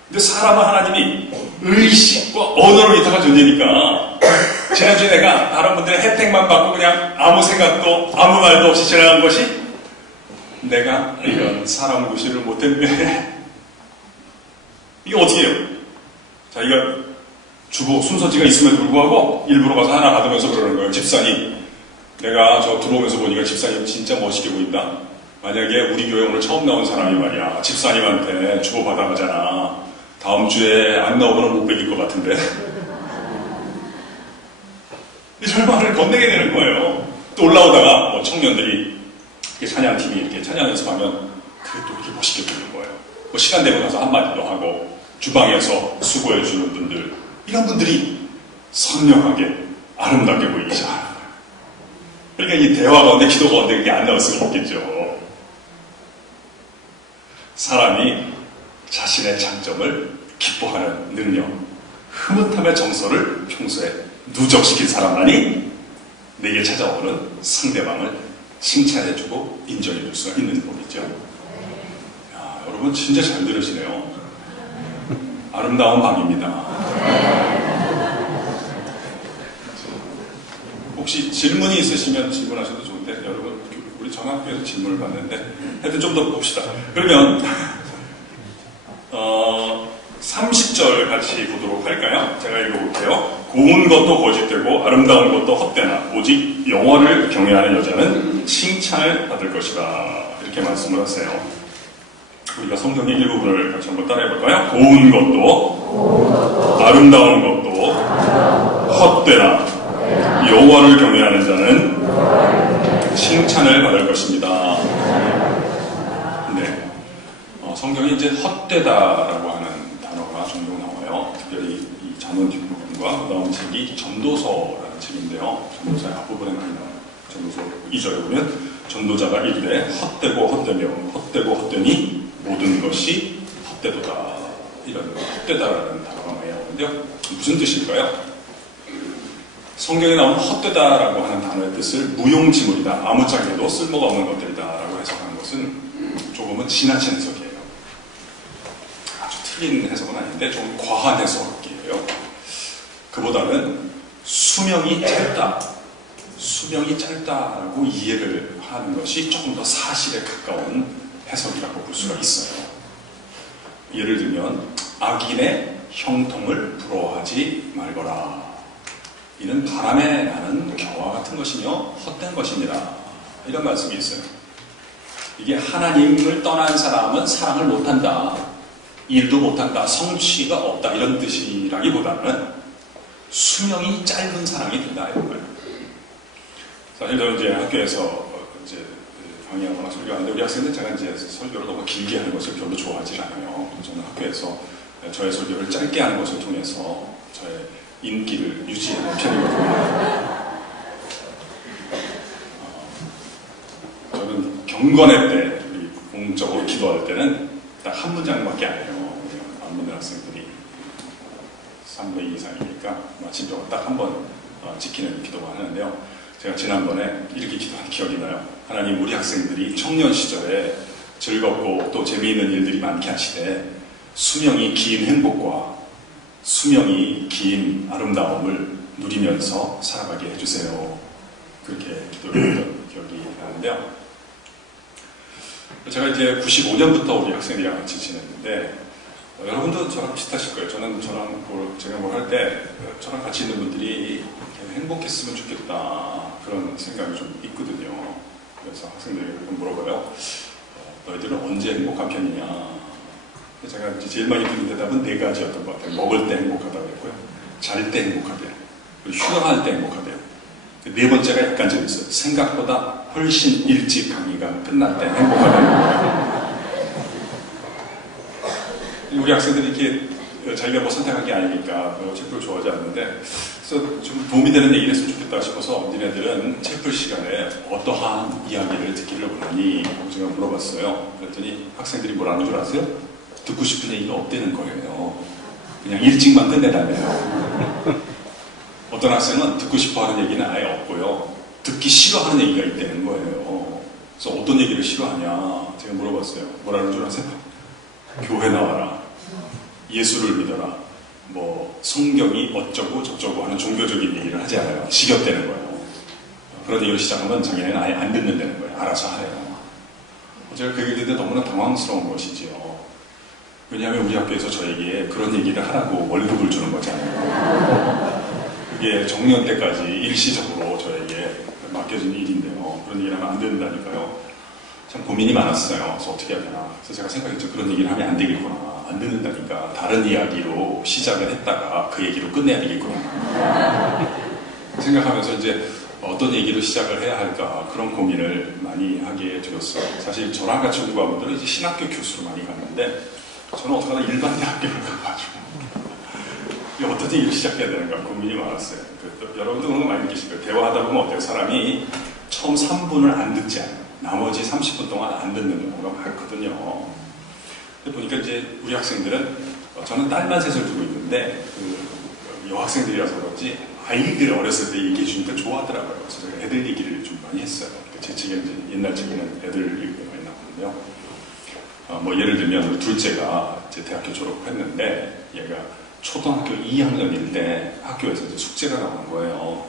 근데 사람은 하나님이 의식과 언어를 위탁한 존재니까 지난주에 내가 다른 분들의 혜택만 받고 그냥 아무 생각도 아무 말도 없이 지나간 것이 내가 이런 사람 무시를 못했네. 이게 어떻게 해요? 자기가 주보 순서지가 있음에도 불구하고 일부러 가서 하나 받으면서 그러는 거예요. 집사님, 내가 저 들어오면서 보니까 집사님 진짜 멋있게 보인다. 만약에 우리 교회 오늘 처음 나온 사람이 말이야 집사님한테 주보 받아가잖아. 다음 주에 안 나오면 못 베길 것 같은데. 이 절반을 건네게 되는 거예요. 또 올라오다가 뭐 청년들이 찬양팀이 이렇게 찬양 연습하면 그게 또 이렇게 멋있게 보이는 거예요. 뭐 시간 되고 나서 한마디도 하고 주방에서 수고해주는 분들 이런 분들이 선명하게 아름답게 보이기 시작하는 거예요. 그러니까 이 대화 가운데 기도 가운데 그게 안 나올 수가 없겠죠. 사람이 자신의 장점을 기뻐하는 능력, 흐뭇함의 정서를 평소에 누적시킨 사람만이 내게 찾아오는 상대방을 칭찬해주고 인정해줄 수가 있는 법이죠. 야, 여러분 진짜 잘 들으시네요. 아름다운 밤입니다. 혹시 질문이 있으시면 질문하셔도 좋은데, 여러분, 우리 전학교에서 질문을 받는데, 하여튼 좀 더 봅시다. 그러면, 30절 같이 보도록 할까요? 제가 읽어볼게요. 고운 것도 거짓되고 아름다운 것도 헛되나 오직 여호와를 경외하는 여자는 칭찬을 받을 것이다. 이렇게 말씀을 하세요. 우리가 성경의 일부분을 같이 한번 따라해볼까요? 고운 것도 아름다운 것도 헛되나 여호와를 경외하는 자는 칭찬을 받을 것입니다. 네, 성경에 이제 헛되다라고 하는 단어가 종종 나와요. 특별히 이 잠언 뒷부분과 그다음 책이 전도서라는 책인데요. 전도서의 앞부분에 많이 나와요. 전도서 2절에 보면 전도자가 이르되 헛되고 헛되며 헛되고 헛되니 모든 것이 헛되도다. 이런 헛되다라는 단어가 많이 나오는데요. 무슨 뜻일까요? 성경에 나오는 헛되다라고 하는 단어의 뜻을 무용지물이다, 아무짝에도 쓸모가 없는 것들이다 라고 해석하는 것은 조금은 지나친 해석이에요. 아주 틀린 해석은 아닌데 좀 과한 해석이에요. 그보다는 수명이 짧다라고 이해를 하는 것이 조금 더 사실에 가까운 해석이라고 볼 수가 있어요. 예를 들면 악인의 형통을 부러워하지 말거라. 이는 바람에 나는 겨와 같은 것이며 헛된 것입니다. 이런 말씀이 있어요. 이게 하나님을 떠난 사람은 사랑을 못한다, 일도 못한다, 성취가 없다 이런 뜻이라기보다는 수명이 짧은 사람이 된다 이런 거예요. 사실 저는 이제 학교에서 이제 강의하거나 설교하는데 우리 학생들 제가 이제 설교를 너무 길게 하는 것을 별로 좋아하지 않아요. 저는 학교에서 저의 설교를 짧게 하는 것을 통해서 저의 인기를 유지하는 편이거든요. 저는 경건회 때 우리 공적으로 기도할 때는 딱 한 문장밖에 안 해요. 안 믿는 학생들이 3분의 2 이상이니까 마침표가 딱 한 번 지키는 기도가 하는데요. 제가 지난번에 이렇게 기도한 기억이 나요. 하나님, 우리 학생들이 청년 시절에 즐겁고 또 재미있는 일들이 많게 하시되 수명이 긴 행복과 수명이 긴 아름다움을 누리면서 살아가게 해주세요. 그렇게 기도를 했던 기억이 나는데요. 제가 이제 95년부터 우리 학생들이랑 같이 지냈는데 여러분도 저랑 비슷하실 거예요. 저는 제가 뭘 할 때 저랑 같이 있는 분들이 행복했으면 좋겠다 그런 생각이 좀 있거든요. 그래서 학생들에게 물어봐요. 너희들은 언제 행복한 편이냐? 제가 이제 제일 많이 듣는 대답은 4가지였던 것 같아요. 먹을 때 행복하다고 했고요. 잘 때 행복하대요. 그리고 휴양할 때 행복하대요. 4번째가 약간 좀 있어요. 생각보다 훨씬 일찍 강의가 끝날 때 행복하다는 거예요. 우리 학생들이 이렇게 자기가 뭐 선택한 게 아니니까 책을 좋아하지 않는데 그래서 좀 도움이 되는 얘기를 했으면 좋겠다 싶어서 니네들은 책풀 시간에 어떠한 이야기를 듣기를 원하니? 하고 제가 물어봤어요. 그랬더니 학생들이 뭐라는 줄 아세요? 듣고 싶은 얘기가 없다는 거예요. 그냥 일찍만 끝내달래요. 어떤 학생은 듣고 싶어 하는 얘기는 아예 없고요. 듣기 싫어하는 얘기가 있다는 거예요. 그래서 어떤 얘기를 싫어하냐? 제가 물어봤어요. 뭐라는 줄 아세요? 교회 나와라. 예수를 믿어라. 뭐 성경이 어쩌고 저쩌고 하는 종교적인 얘기를 하지 않아요. 지겹다는 거예요. 그런 얘기를 시작하면 자기네는 아예 안 듣는다는 거예요. 알아서 하래요. 제가 그 얘기를 듣는데 너무나 당황스러운 것이지요. 왜냐하면 우리 학교에서 저에게 그런 얘기를 하라고 월급을 주는 거잖아요. 그게 정년 때까지 일시적으로 저에게 맡겨진 일인데요. 그런 얘기를 하면 안 된다니까요. 참 고민이 많았어요. 그래서 어떻게 해야 되나. 그래서 제가 생각했죠. 그런 얘기를 하면 안 되겠구나. 안 듣는다니까. 다른 이야기로 시작을 했다가 그 얘기로 끝내야 되겠구나. 생각하면서 이제 어떤 얘기로 시작을 해야 할까. 그런 고민을 많이 하게 되었어요. 사실 저랑 같이 공부한 분들은 이제 신학교 교수로 많이 갔는데 저는 어떡하나 일반 대학교를 가가지고 어떤 얘기를 시작해야 되는가 고민이 많았어요. 여러분도 그런 거 많이 느끼실 거예요. 대화하다 보면 어때요? 사람이 처음 3분을 안 듣지 않아요. 나머지 30분 동안 안 듣는 경우가 많거든요. 근데 보니까 이제 우리 학생들은 저는 딸만 셋을 두고 있는데 여학생들이라서 그런지 아이들 어렸을 때 얘기해 주니까 좋아하더라고요. 그래서 제가 애들 얘기를 좀 많이 했어요. 제 책에는 이제 옛날 책에는 애들 얘기가 많이 나오는데요. 뭐 예를 들면 우리 둘째가 이제 대학교 졸업했는데 얘가 초등학교 2학년일 때 학교에서 이제 숙제가 나온 거예요.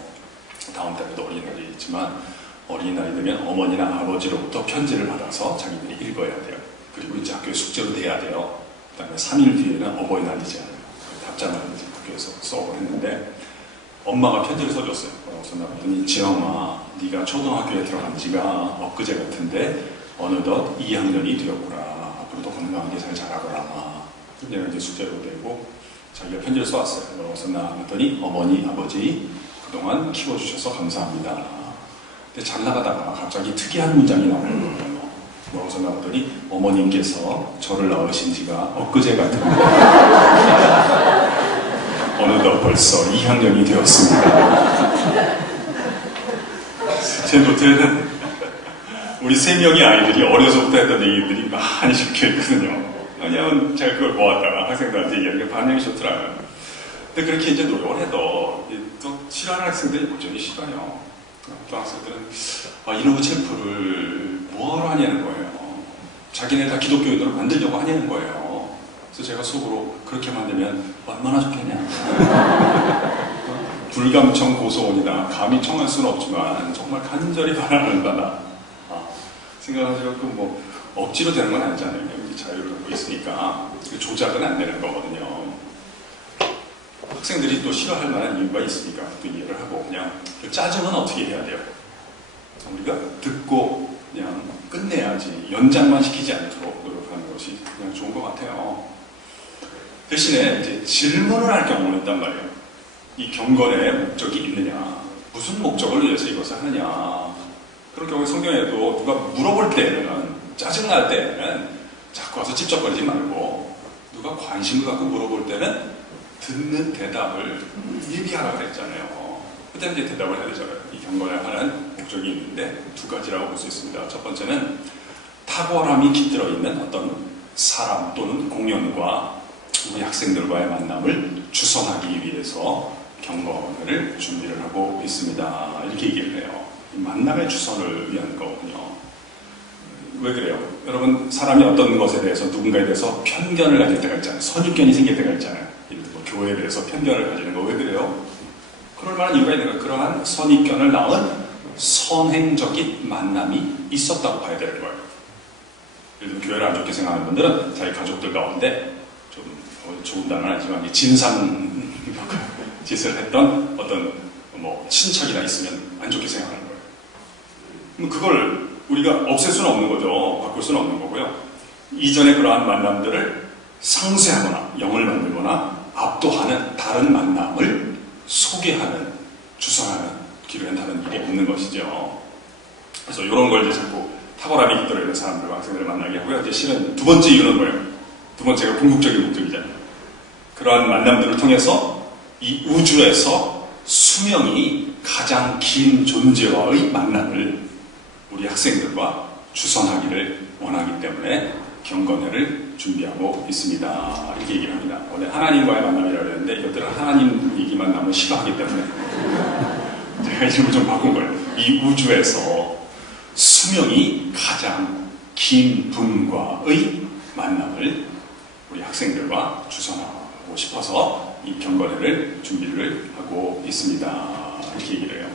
다음 달에도 어린이날이 있지만 어린이날이 되면 어머니나 아버지로부터 편지를 받아서 자기들이 읽어야 돼요. 그리고 이제 학교에 숙제로 내야 돼요. 그 다음에 3일 뒤에는 어버이날이지 않아요. 답장을 이제 학교에서 수업을 했는데 엄마가 편지를 써줬어요. 써놨더니 지영아, 네가 초등학교에 들어간 지가 엊그제 같은데 어느덧 2학년이 되었구나. 앞으로도 건강하게 잘 자라거라. 내가 이제 숙제로 내고 자기가 편지를 써왔어요. 뭐라고 썼나 했더니 어머니, 아버지 그동안 키워주셔서 감사합니다. 근데 잘 나가다가 갑자기 특이한 문장이 나오는 거예요. 뭐라고 썼나 했더니 어머님께서 저를 낳으신 지가 엊그제 같은데 어느덧 벌써 2학년이 되었습니다. 제 노트에는 우리 3명의 아이들이 어려서부터 했던 얘기들이 많이 적혀있거든요. 왜냐면 제가 그걸 모았다가 학생들한테 얘기하는 게 반응이 좋더라고요. 근데 그렇게 이제 노력을 해도 또 싫어하는 학생들이 여전히 싫어요. 또 학생들은 이런 챔프를 뭐하러 하냐는 거예요. 자기네 다 기독교인으로 만들려고 하냐는 거예요. 그래서 제가 속으로 그렇게 만들면 얼마나 좋겠냐. 불감청 고소원이다. 감히 청할 수는 없지만 정말 간절히 바라는 바다. 생각하시고 뭐 억지로 되는 건 아니잖아요. 자유를 갖고 있으니까 조작은 안 되는 거거든요. 학생들이 또 싫어할 만한 이유가 있으니까 또 이해를 하고 그냥 그 짜증은 어떻게 해야 돼요? 우리가 듣고 그냥 끝내야지 연장만 시키지 않도록 노력하는 것이 그냥 좋은 것 같아요. 대신에 이제 질문을 할 경우는 있단 말이에요. 이 경건의 목적이 있느냐? 무슨 목적을 위해서 이것을 하느냐? 그런 경우에 성경에도 누가 물어볼 때는 짜증날 때는 자꾸 와서 찝쩍거리지 말고 누가 관심을 갖고 물어볼 때는 듣는 대답을 예비하라 그랬잖아요. 그때는 이제 대답을 해야 되잖아요. 이 경건에 관한 목적이 있는데 2가지라고 볼 수 있습니다. 첫 번째는 탁월함이 깃들어 있는 어떤 사람 또는 공연과 우리 학생들과의 만남을 주선하기 위해서 경건을 준비를 하고 있습니다. 이렇게 얘기를 해요. 만남의 주선을 위한 거군요. 왜 그래요? 여러분, 사람이 어떤 것에 대해서 누군가에 대해서 편견을 가질 때가 있잖아요. 선입견이 생길 때가 있잖아요. 뭐 교회에 대해서 편견을 가지는 거 왜 그래요? 그럴 만한 이유가 있는 거예요. 그러한 선입견을 낳은 선행적인 만남이 있었다고 봐야 되는 거예요. 예를 들면 교회를 안 좋게 생각하는 분들은 자기 가족들 가운데 좀 좋은 단어는 아니지만 진상 짓을 했던 어떤 뭐 친척이나 있으면 안 좋게 생각하는 거예요. 그럼 그걸 우리가 없앨 수는 없는 거죠. 바꿀 수는 없는 거고요. 이전에 그러한 만남들을 상쇄하거나 영을 만들거나 압도하는 다른 만남을 소개하는, 주선하는 기로엔 다른 일이 없는 것이죠. 그래서 이런 걸 이제 자꾸 탁월함이 깃들어 있는 사람들과 학생들을 만나게 하고요. 이제 실은 2번째 이유는 뭐예요? 2번째가 궁극적인 목적이잖아요. 그러한 만남들을 통해서 이 우주에서 수명이 가장 긴 존재와의 만남을 우리 학생들과 주선하기를 원하기 때문에 경건회를 준비하고 있습니다. 이렇게 얘기를 합니다. 원래 하나님과의 만남이라고 했는데 이것들은 하나님 얘기만 나면 싫어하기 때문에 제가 이름을 좀 바꾼 거예요. 이 우주에서 수명이 가장 긴 분과의 만남을 우리 학생들과 주선하고 싶어서 이 경건회를 준비를 하고 있습니다. 이렇게 얘기를 해요.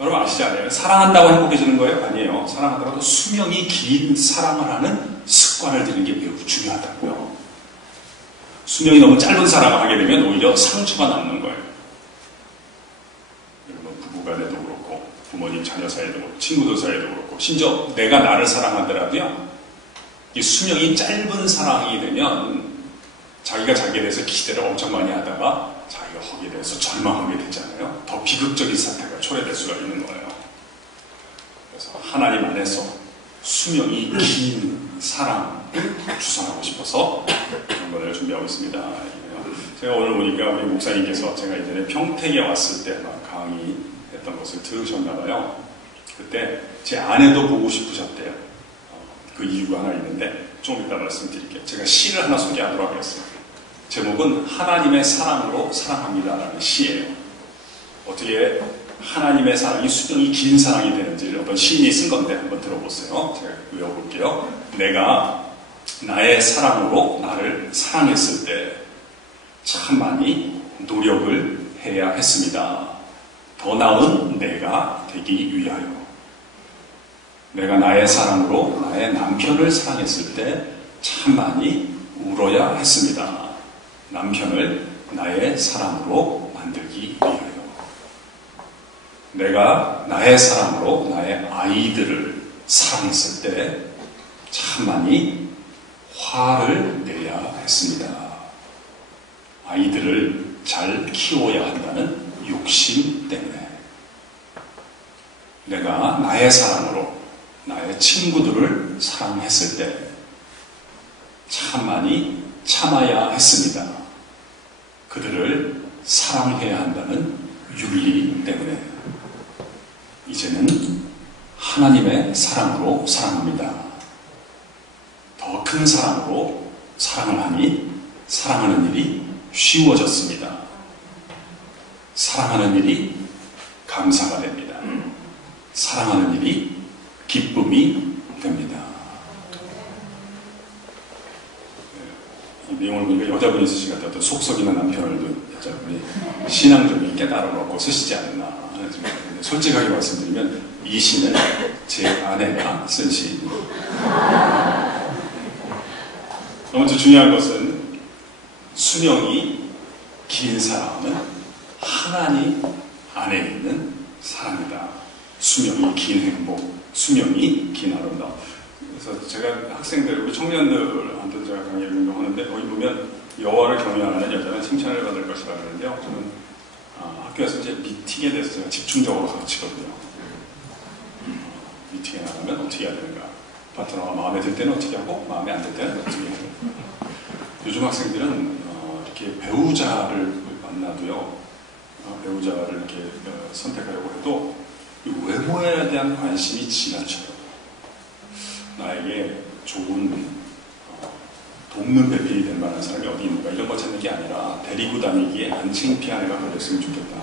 여러분 아시잖아요. 사랑한다고 행복해지는 거예요? 아니에요. 사랑하더라도 수명이 긴 사랑을 하는 습관을 들이는 게 매우 중요하다고요. 수명이 너무 짧은 사랑을 하게 되면 오히려 상처가 남는 거예요. 여러분 부부 간에도 그렇고 부모님 자녀 사이에도 그렇고 친구들 사이에도 그렇고 심지어 내가 나를 사랑하더라도요. 이 수명이 짧은 사랑이 되면 자기가 자기에 대해서 기대를 엄청 많이 하다가 자기가 거기에 대해서 절망하게 되잖아요. 더 비극적인 사태가 초래될 수가 있는 거예요. 그래서 하나님 안에서 수명이 긴 사랑을 주선하고 싶어서 경건회를 준비하고 있습니다. 제가 오늘 보니까 우리 목사님께서 제가 이전에 평택에 왔을 때 강의했던 것을 들으셨나 봐요. 그때 제 아내도 보고 싶으셨대요. 그 이유가 하나 있는데 좀 이따 말씀드릴게요. 제가 시를 하나 소개하도록 하겠습니다. 제목은 하나님의 사랑으로 사랑합니다라는 시예요. 어떻게 하나님의 사랑이 수명이 긴 사랑이 되는지 어떤 시인이 쓴 건데 한번 들어보세요. 제가 외워볼게요. 내가 나의 사랑으로 나를 사랑했을 때 참 많이 노력을 해야 했습니다. 더 나은 내가 되기 위하여. 내가 나의 사랑으로 나의 남편을 사랑했을 때 참 많이 울어야 했습니다. 남편을 나의 사랑으로 만들기 위하여. 내가 나의 사랑으로 나의 아이들을 사랑했을 때 참 많이 화를 내야 했습니다. 아이들을 잘 키워야 한다는 욕심 때문에. 내가 나의 사랑으로 나의 친구들을 사랑했을 때 참 많이 참아야 했습니다. 그들을 사랑해야 한다는 윤리 때문에. 이제는 하나님의 사랑으로 사랑합니다. 더 큰 사랑으로 사랑을 하니 사랑하는 일이 쉬워졌습니다. 사랑하는 일이 감사가 됩니다. 사랑하는 일이 기쁨이 됩니다. 이 내용을 보니까 여자분이 쓰신 것 같아요. 속썩이는 남편을 둔 여자분이 신앙적인 깨달음을 얻고 쓰시지 않았나. 솔직하게 말씀드리면 이 시는 제 아내가 쓴 시입니다. 너무 중요한 것은 수명이 긴 사람은 하나님 안에 있는 사람이다. 수명이 긴 행복, 수명이 긴 아름다움. 그래서 제가 학생들, 우리 청년들한테 제가 강의를 운동하는데 거기 보면 여호와를 경외하는 여자는 칭찬을 받을 것이라 그러는데요. 저는 학교에서 이제 미팅에 대해서 제가 집중적으로 가르치거든요. 미팅에 나가면 어떻게 해야 되는가, 파트너가 마음에 들 때는 어떻게 하고 마음에 안 들 때는 어떻게 해야 되는가. 요즘 학생들은 이렇게 배우자를 만나도요, 배우자를 이렇게 선택하려고 해도 외모에 대한 관심이 지나쳐요. 나에게 좋은 돕는 배필이 될 만한 사람이 어디 있는가 이런 거 찾는 게 아니라 데리고 다니기에 안 창피한 애가 걸렸으면 좋겠다.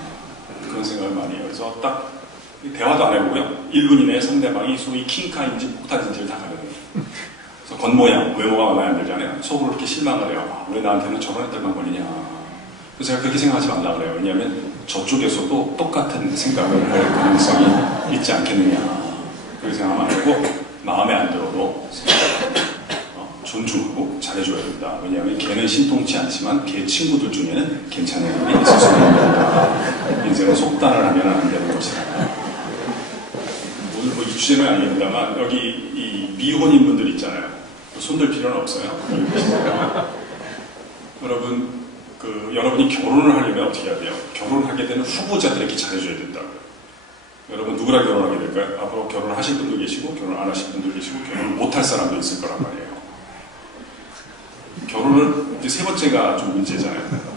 그런 생각을 많이 해요. 그래서 딱 대화도 안 해보고요. 1분 이내에 상대방이 소위 킹카인지 폭탄인지를 다 가려요. 그래서 겉모양, 외모가 마음에 안 들잖아요. 속으로 이렇게 실망을 해요. 왜 나한테는 저런 애들만 걸리냐. 그래서 제가 그렇게 생각하지 말라 그래요. 왜냐하면 저쪽에서도 똑같은 생각을 할 가능성이 있지 않겠느냐. 그렇게 생각하면 안 되고, 마음에 안 들어도 존중하고 잘해줘야 된다. 왜냐하면 걔는 신통치 않지만 걔 친구들 중에는 괜찮은 애들이 있을 수 있는 거다. 인생은 속단을 하면 안 되는 것이다. 오늘 뭐 이 주제는 아닙니다만 여기 이 미혼인 분들 있잖아요. 손들 필요는 없어요. 여러분, 여러분이 결혼을 하려면 어떻게 해야 돼요? 결혼하게 되는 후보자들에게 잘해줘야 된다고요. 여러분 누구랑 결혼하게 될까요? 앞으로 결혼을 하실 분도 계시고 결혼 안 하실 분도 계시고 결혼을 못할 사람도 있을 거란 말이에요. 결혼을 이제 세 번째가 좀 문제잖아요.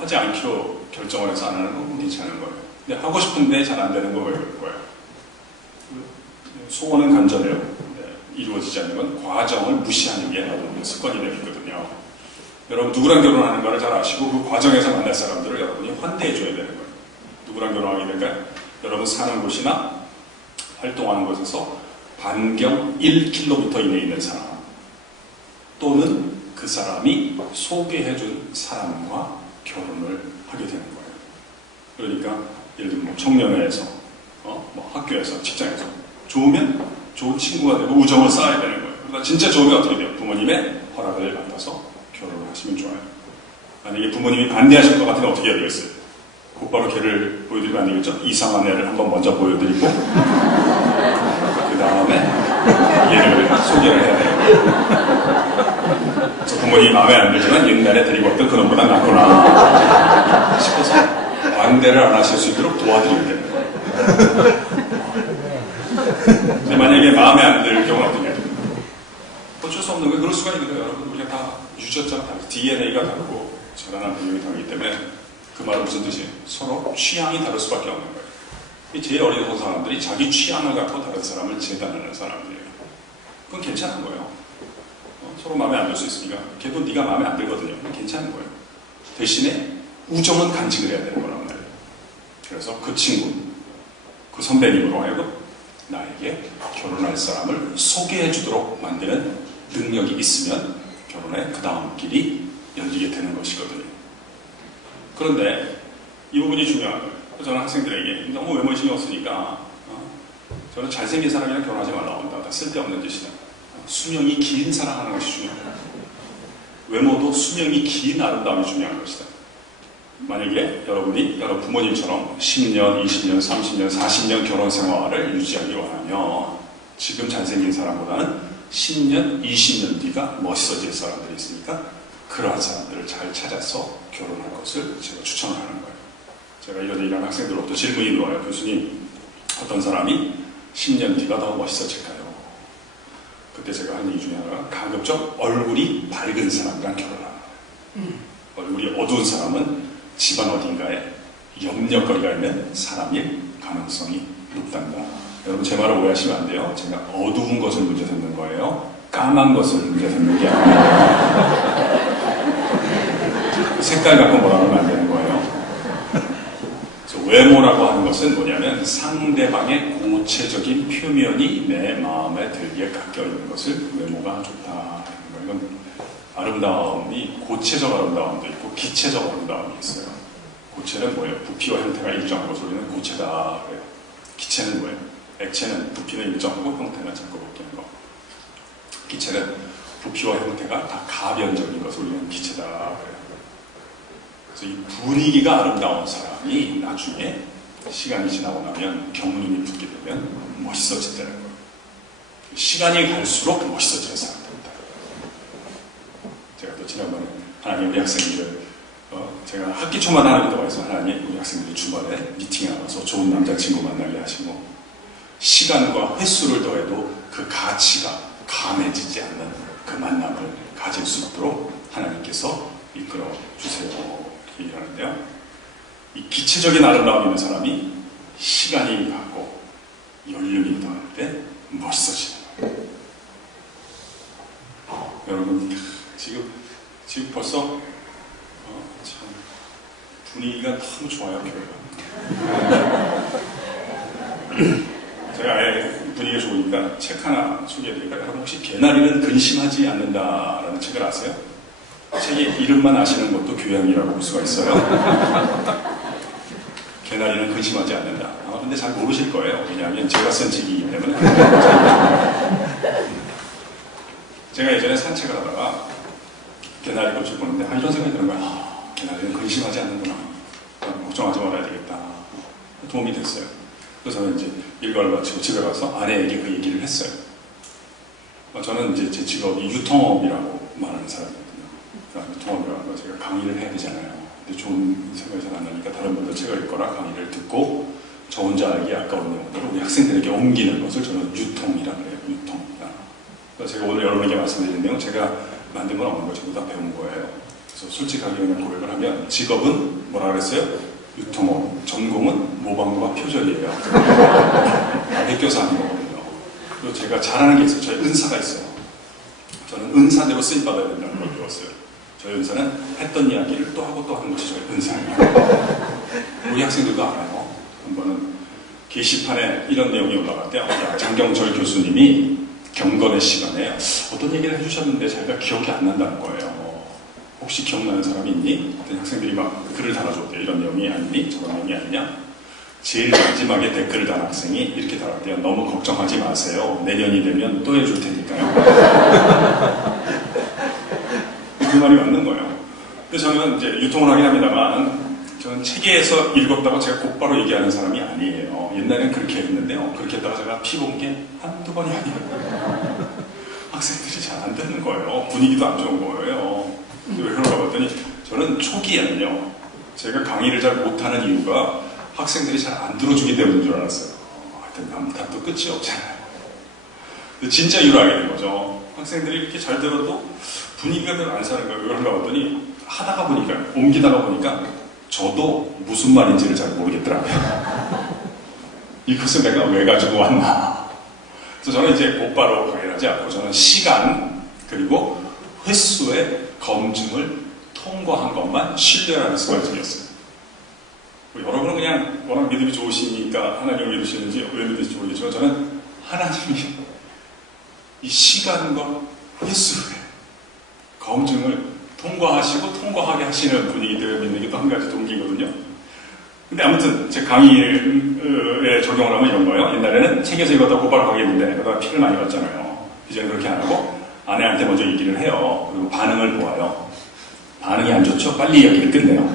하지 않기로 결정을 해서 안 하는 건 괜찮은 거예요. 근데 하고 싶은데 잘 안 되는 거 왜 그럴 거예요? 소원은 간절해요. 이루어지지 않는 건 과정을 무시하는 게 습관이 되거든요. 여러분 누구랑 결혼하는 거를 잘 아시고 그 과정에서 만날 사람들을 여러분이 환대해 줘야 되는 거예요. 누구랑 결혼하게 될까요? 여러분 사는 곳이나 활동하는 곳에서 반경 1km 이내에 있는 사람 또는 그 사람이 소개해준 사람과 결혼을 하게 되는 거예요. 그러니까 예를 들면 청년회에서 뭐 학교에서 직장에서 좋으면 좋은 친구가 되고 우정을 쌓아야 되는 거예요. 그러다 진짜 좋으면 어떻게 돼요? 부모님의 허락을 받아서 결혼을 하시면 좋아요. 만약에 부모님이 반대하실 것 같으면 어떻게 해야 되겠어요? 곧바로 걔를 보여드리면 안 되겠죠? 이상한 애를 한번 먼저 보여드리고 그 다음에 얘를 소개를 해야 돼요. 그래서 부모님이 마음에 안 들지만 옛날에 데리고 왔던 그놈보다 낫구나 싶어서 반대를 안 하실 수 있도록 도와드리면 돼요. 근데 만약에 마음에 안 들 경우는 어떻게 해야 돼요? 어쩔 수 없는 거예요. 그럴 수가 있는 거예요. 여러분 우리가 다 유전자가 다르고 DNA가 다르고 자라난 배경이 다르기 때문에 그 말은 무슨 뜻이에요? 서로 취향이 다를 수밖에 없는 거예요. 제일 어린 사람들이 자기 취향을 갖고 다른 사람을 재단하는 사람들이에요. 그건 괜찮은 거예요. 서로 마음에 안 들 수 있으니까 걔도 네가 마음에 안 들거든요. 괜찮은 거예요. 대신에 우정은 간직을 해야 되는 거란 말이에요. 그래서 그 친구, 그 선배님으로 하여금 나에게 결혼할 사람을 소개해 주도록 만드는 능력이 있으면 결혼의 그 다음 길이 열리게 되는 것이거든요. 그런데 이 부분이 중요한 거예요. 저는 학생들에게 너무 외모에 신경 쓰니까 저는 잘생긴 사람이랑 결혼하지 말라고 한다. 다 쓸데없는 짓이다. 수명이 긴 사랑하는 것이 중요하다. 외모도 수명이 긴 아름다움이 중요한 것이다. 만약에 여러분이 여러분 부모님처럼 10년, 20년, 30년, 40년 결혼 생활을 유지하기 원하면 지금 잘생긴 사람보다는 10년, 20년 뒤가 멋있어질 사람들이 있으니까 그러한 사람들을 잘 찾아서 결혼할 것을 제가 추천을 하는 거예요. 제가 이런 얘기하는 학생들로부터 질문이 들어와요. 교수님, 어떤 사람이 10년 뒤가 더 멋있어질까요? 그때 제가 하는 얘기 중에 하나가 가급적 얼굴이 밝은 사람이랑 결혼하는 거예요. 얼굴이 어두운 사람은 집안 어딘가에 염려거리가 있는 사람일 가능성이 높단다. 여러분 제 말을 오해하시면 안 돼요. 제가 어두운 것을 문제 삼는 거예요. 까만 것을 문제 삼는 게 아니에요. 색깔 갖고 뭐라 하면 안 되는 거예요. 그래서 외모라고 하는 것은 뭐냐면 상대방의 고체적인 표면이 내 마음에 들기에 깎여 있는 것을 외모가 좋다. 이건 아름다움이 고체적 아름다움도 있고 기체적 아름다움이 있어요. 고체는 뭐예요? 부피와 형태가 일정한 것을 우리는 고체다 그래요. 기체는 뭐예요? 액체는 부피는 일정하고 형태는 자꾸 바뀌는 거. 기체는 부피와 형태가 다 가변적인 것을 우리는 기체다 그래요. 그래서 이 분위기가 아름다운 사람이 나중에 시간이 지나고 나면 경륜이 붙게 되면 멋있어진다는 거예요. 시간이 갈수록 멋있어지는 사람들입니다. 제가 또 지난번에 하나님 우리 학생들 제가 학기 초만 하나님도 와서 하나님 우리 학생들이 주말에 미팅에 나가서 좋은 남자친구 만나게 하시고 시간과 횟수를 더해도 그 가치가 감해지지 않는 그 만남을 가질 수 있도록 하나님께서 이끌어 주세요. 이렇게 얘기하는데요. 이 기체적인 아름다움이 있는 사람이 시간이 가고 연륜이 더할 때 멋있어지는 거예요. 여러분 지금 벌써 참 분위기가 너무 좋아요. 교회가. 제가 아예 분위기가 좋으니까 책 하나 소개해드릴까요? 여러분 혹시 개나리는 근심하지 않는다라는 책을 아세요? 책의 이름만 아시는 것도 교양이라고 볼 수가 있어요. 개나리는 근심하지 않는다. 근데 잘 모르실 거예요. 왜냐하면 제가 쓴 책이기 때문에. 제가 예전에 산책을 하다가 개나리 꽃을 보는데 이런 생각이 드는 거야. 개나리는 근심하지 않는구나. 걱정하지 말아야 되겠다. 도움이 됐어요. 그래서 저는 이제 일과를 마치고 집에 가서 아내에게 그 얘기를 했어요. 저는 이제 제 직업이 유통업이라고 말하는 사람이거든요. 유통업이라고 제가 강의를 해야 되잖아요. 근데 좋은 생각이 잘 안 나니까 다른 분들 책을 읽거나 강의를 듣고 저 혼자 알기 아까운 내용들을 우리 학생들에게 옮기는 것을 저는 유통이라고 해요. 유통. 그래서 제가 오늘 여러분에게 말씀드린 내용 제가 만든 건 없는 거 전부 다 배운 거예요. 그래서 솔직하게 그냥 고백을 하면 직업은 뭐라 그랬어요? 유통업. 전공은 모방과 표절이에요. 베껴서 하는 거거든요. 그리고 제가 잘하는 게 있어요. 저희 은사가 있어요. 저는 은사대로 쓰임받아야 된다는 걸 배웠어요. 저희 은사는 했던 이야기를 또 하고 또 하는 것이 저희 은사예요. 우리 학생들도 알아요. 한 번은 게시판에 이런 내용이 올라갈 때 장경철 교수님이 경건의 시간에 어떤 얘기를 해주셨는데 자기가 기억이 안 난다는 거예요. 혹시 기억나는 사람이 있니? 그랬더니 학생들이 막 글을 달아줬대요. 이런 내용이 아니니? 저런 내용이 아니냐? 제일 마지막에 댓글을 단 학생이 이렇게 달았대요. 너무 걱정하지 마세요. 내년이 되면 또 해줄 테니까요. 그 말이 맞는 거예요. 근데 저는 이제 유통을 하긴 합니다만 저는 책에서 읽었다고 제가 곧바로 얘기하는 사람이 아니에요. 옛날엔 그렇게 했는데요. 그렇게 했다가 제가 피본 게 한두 번이 아니에요. 학생들이 잘 안 듣는 거예요. 분위기도 안 좋은 거예요. 왜 그런가 봤더니 저는 초기에는요. 제가 강의를 잘 못하는 이유가 학생들이 잘 안 들어주기 때문인 줄 알았어요. 하여튼 남탓도 끝이 없잖아요. 근데 진짜 이유를 알게 된 거죠. 학생들이 이렇게 잘 들어도 분위기가 별로 안 사는 거예요. 왜 그런가 봤더니 하다가 보니까 옮기다가 보니까 저도 무슨 말인지를 잘 모르겠더라고요. 이것을 내가 왜 가지고 왔나. 그래서 저는 이제 곧바로 강의를 하지 않고 저는 시간 그리고 횟수의 검증을 통과한 것만 신뢰하는 습관적이었어요. 여러분은 그냥 워낙 믿음이 좋으시니까 하나님을 믿으시는지 왜 믿으실지 모르겠지만 저는 하나님이 이 시간과 예수의 검증을 통과하시고 통과하게 하시는 분이 되어 있는 게 또 한 가지 동기거든요. 근데 아무튼 제 강의에 적용을 하면 이런 거예요. 옛날에는 책에서 이거 다 고발을 하겠는데 그러다가 피를 많이 봤잖아요. 이제는 그렇게 안 하고 아내한테 먼저 얘기를 해요. 그리고 반응을 보아요. 반응이 안 좋죠? 빨리 이야기를 끝내요.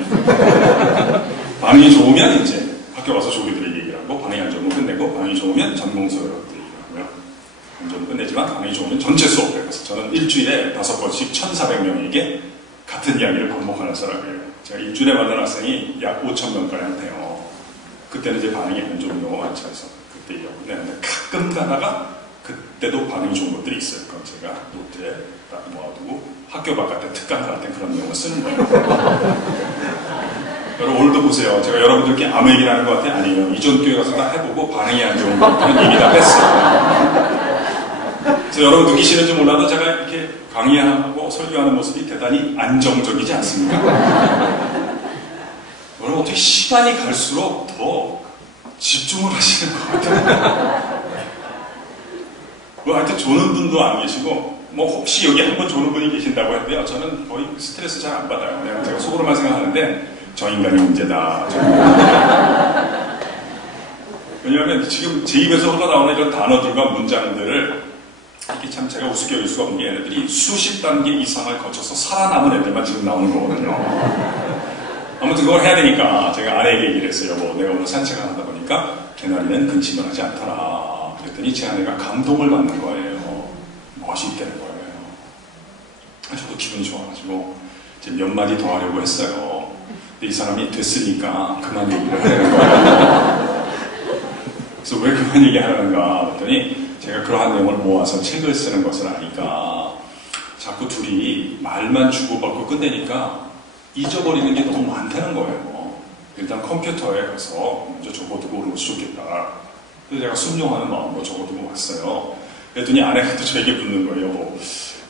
반응이 좋으면 이제 학교 가서 조교들에게 얘기를 하고, 반응이 안 좋으면 끝내고, 반응이 좋으면 전공서열한테 얘기를 하고요. 안 좋으면 끝내지만 반응이 좋으면 전체 수업을 해요. 그래서 저는 일주일에 5번씩 1,400명에게 같은 이야기를 반복하는 사람이에요. 제가 일주일에 만난 학생이 약 5,000명가량한테요. 그때는 이제 반응이 안 좋은 경우가 많죠. 그래서 그때 이야기를 끝내는데 가끔 가다가 그때도 반응이 좋은 것들이 있어요. 그럼 제가 노트에 딱 모아두고 학교 바깥에 특강 갈 때 그런 내용을 쓰는 거예요. 여러분 오늘도 보세요. 제가 여러분들께 아무 얘기를 하는 것 같아요? 아니에요. 이전 교회 가서 다 해보고 반응이 안 좋은 것들은 이미 다 했어요. 그래서 여러분 느끼시는지 몰라도 제가 이렇게 강의하고 설교하는 모습이 대단히 안정적이지 않습니까? 여러분 어떻게 시간이 갈수록 더 집중을 하시는 것 같아요. 뭐 하여튼 조는 분도 안 계시고, 뭐 혹시 여기 한번 조는 분이 계신다고 했는데요. 저는 거의 스트레스 잘 안 받아요. 그냥 제가 속으로만 생각하는데 저 인간이 문제다. 왜냐하면 지금 제 입에서 흘러나오는 이런 단어들과 문장들을 이게 참 제가 우습게 여길 수가 없는 게 얘네들이 수십 단계 이상을 거쳐서 살아남은 애들만 지금 나오는 거거든요. 아무튼 그걸 해야 되니까 제가 아내에게 얘기를 했어요. 여보, 내가 오늘 산책을 하다 보니까 개나리는 근심을 하지 않더라. 그랬더니 제 아내가 감동을 받는 거예요. 멋이 있다는 거예요. 저도 기분이 좋아가지고 이제 몇 마디 더 하려고 했어요. 근데 이 사람이 됐으니까 그만 얘기를 하려는 거예요. 그래서 왜 그만 얘기하려는가 했더니 제가 그러한 내용을 모아서 책을 쓰는 것을 아니까 자꾸 둘이 말만 주고받고 끝내니까 잊어버리는 게 너무 많다는 거예요. 일단 컴퓨터에 가서 먼저 적어두고 오는 것이 좋겠다. 그래서 제가 순종하는 마음으로 적어두고 왔어요. 그랬더니 아내가 또 저에게 묻는 거예요. 여보,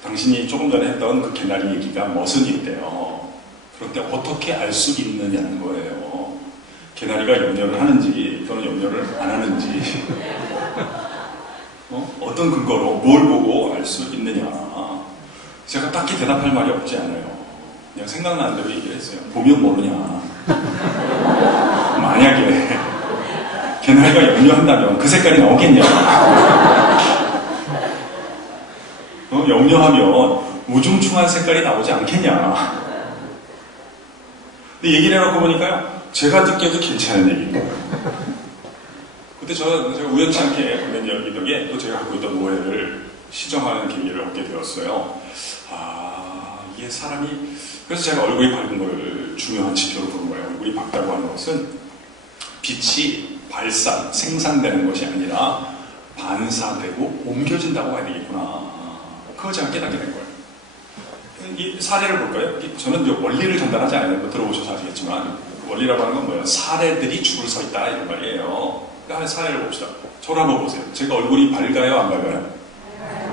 당신이 조금 전에 했던 그 개나리 얘기가 무슨 일인데요? 그런데 어떻게 알 수 있느냐는 거예요. 개나리가 염려를 하는지 또는 염려를 안 하는지 어떤 근거로 뭘 보고 알 수 있느냐. 제가 딱히 대답할 말이 없지 않아요. 그냥 생각나는 대로 얘기를 했어요. 보면 모르냐. 만약에 개나리가 염려한다면 그 색깔이 나오겠냐. 염려하면 우중충한 색깔이 나오지 않겠냐. 근데 얘기를 해놓고 보니까요, 제가 듣기에도 괜찮은 얘기인 거예요. 그때 제가 우연치 않게 보낸 이야기 덕에 또 제가 갖고 있던 오해를 시정하는 계기를 얻게 되었어요. 이게 사람이, 그래서 제가 얼굴이 밝은 걸 중요한 지표로 보는 거예요. 얼굴이 밝다고 하는 것은 빛이 생산되는 것이 아니라 반사되고 옮겨진다고 봐야 되겠구나. 그걸 제가 깨닫게 된 거예요. 이 사례를 볼까요? 저는 원리를 전달하지 않아요. 들어보셔서 아시겠지만 원리라고 하는 건 뭐예요? 사례들이 줄을 서 있다 이런 말이에요. 그러니까 사례를 봅시다. 저를 한번 보세요. 제가 얼굴이 밝아요? 안 밝아요?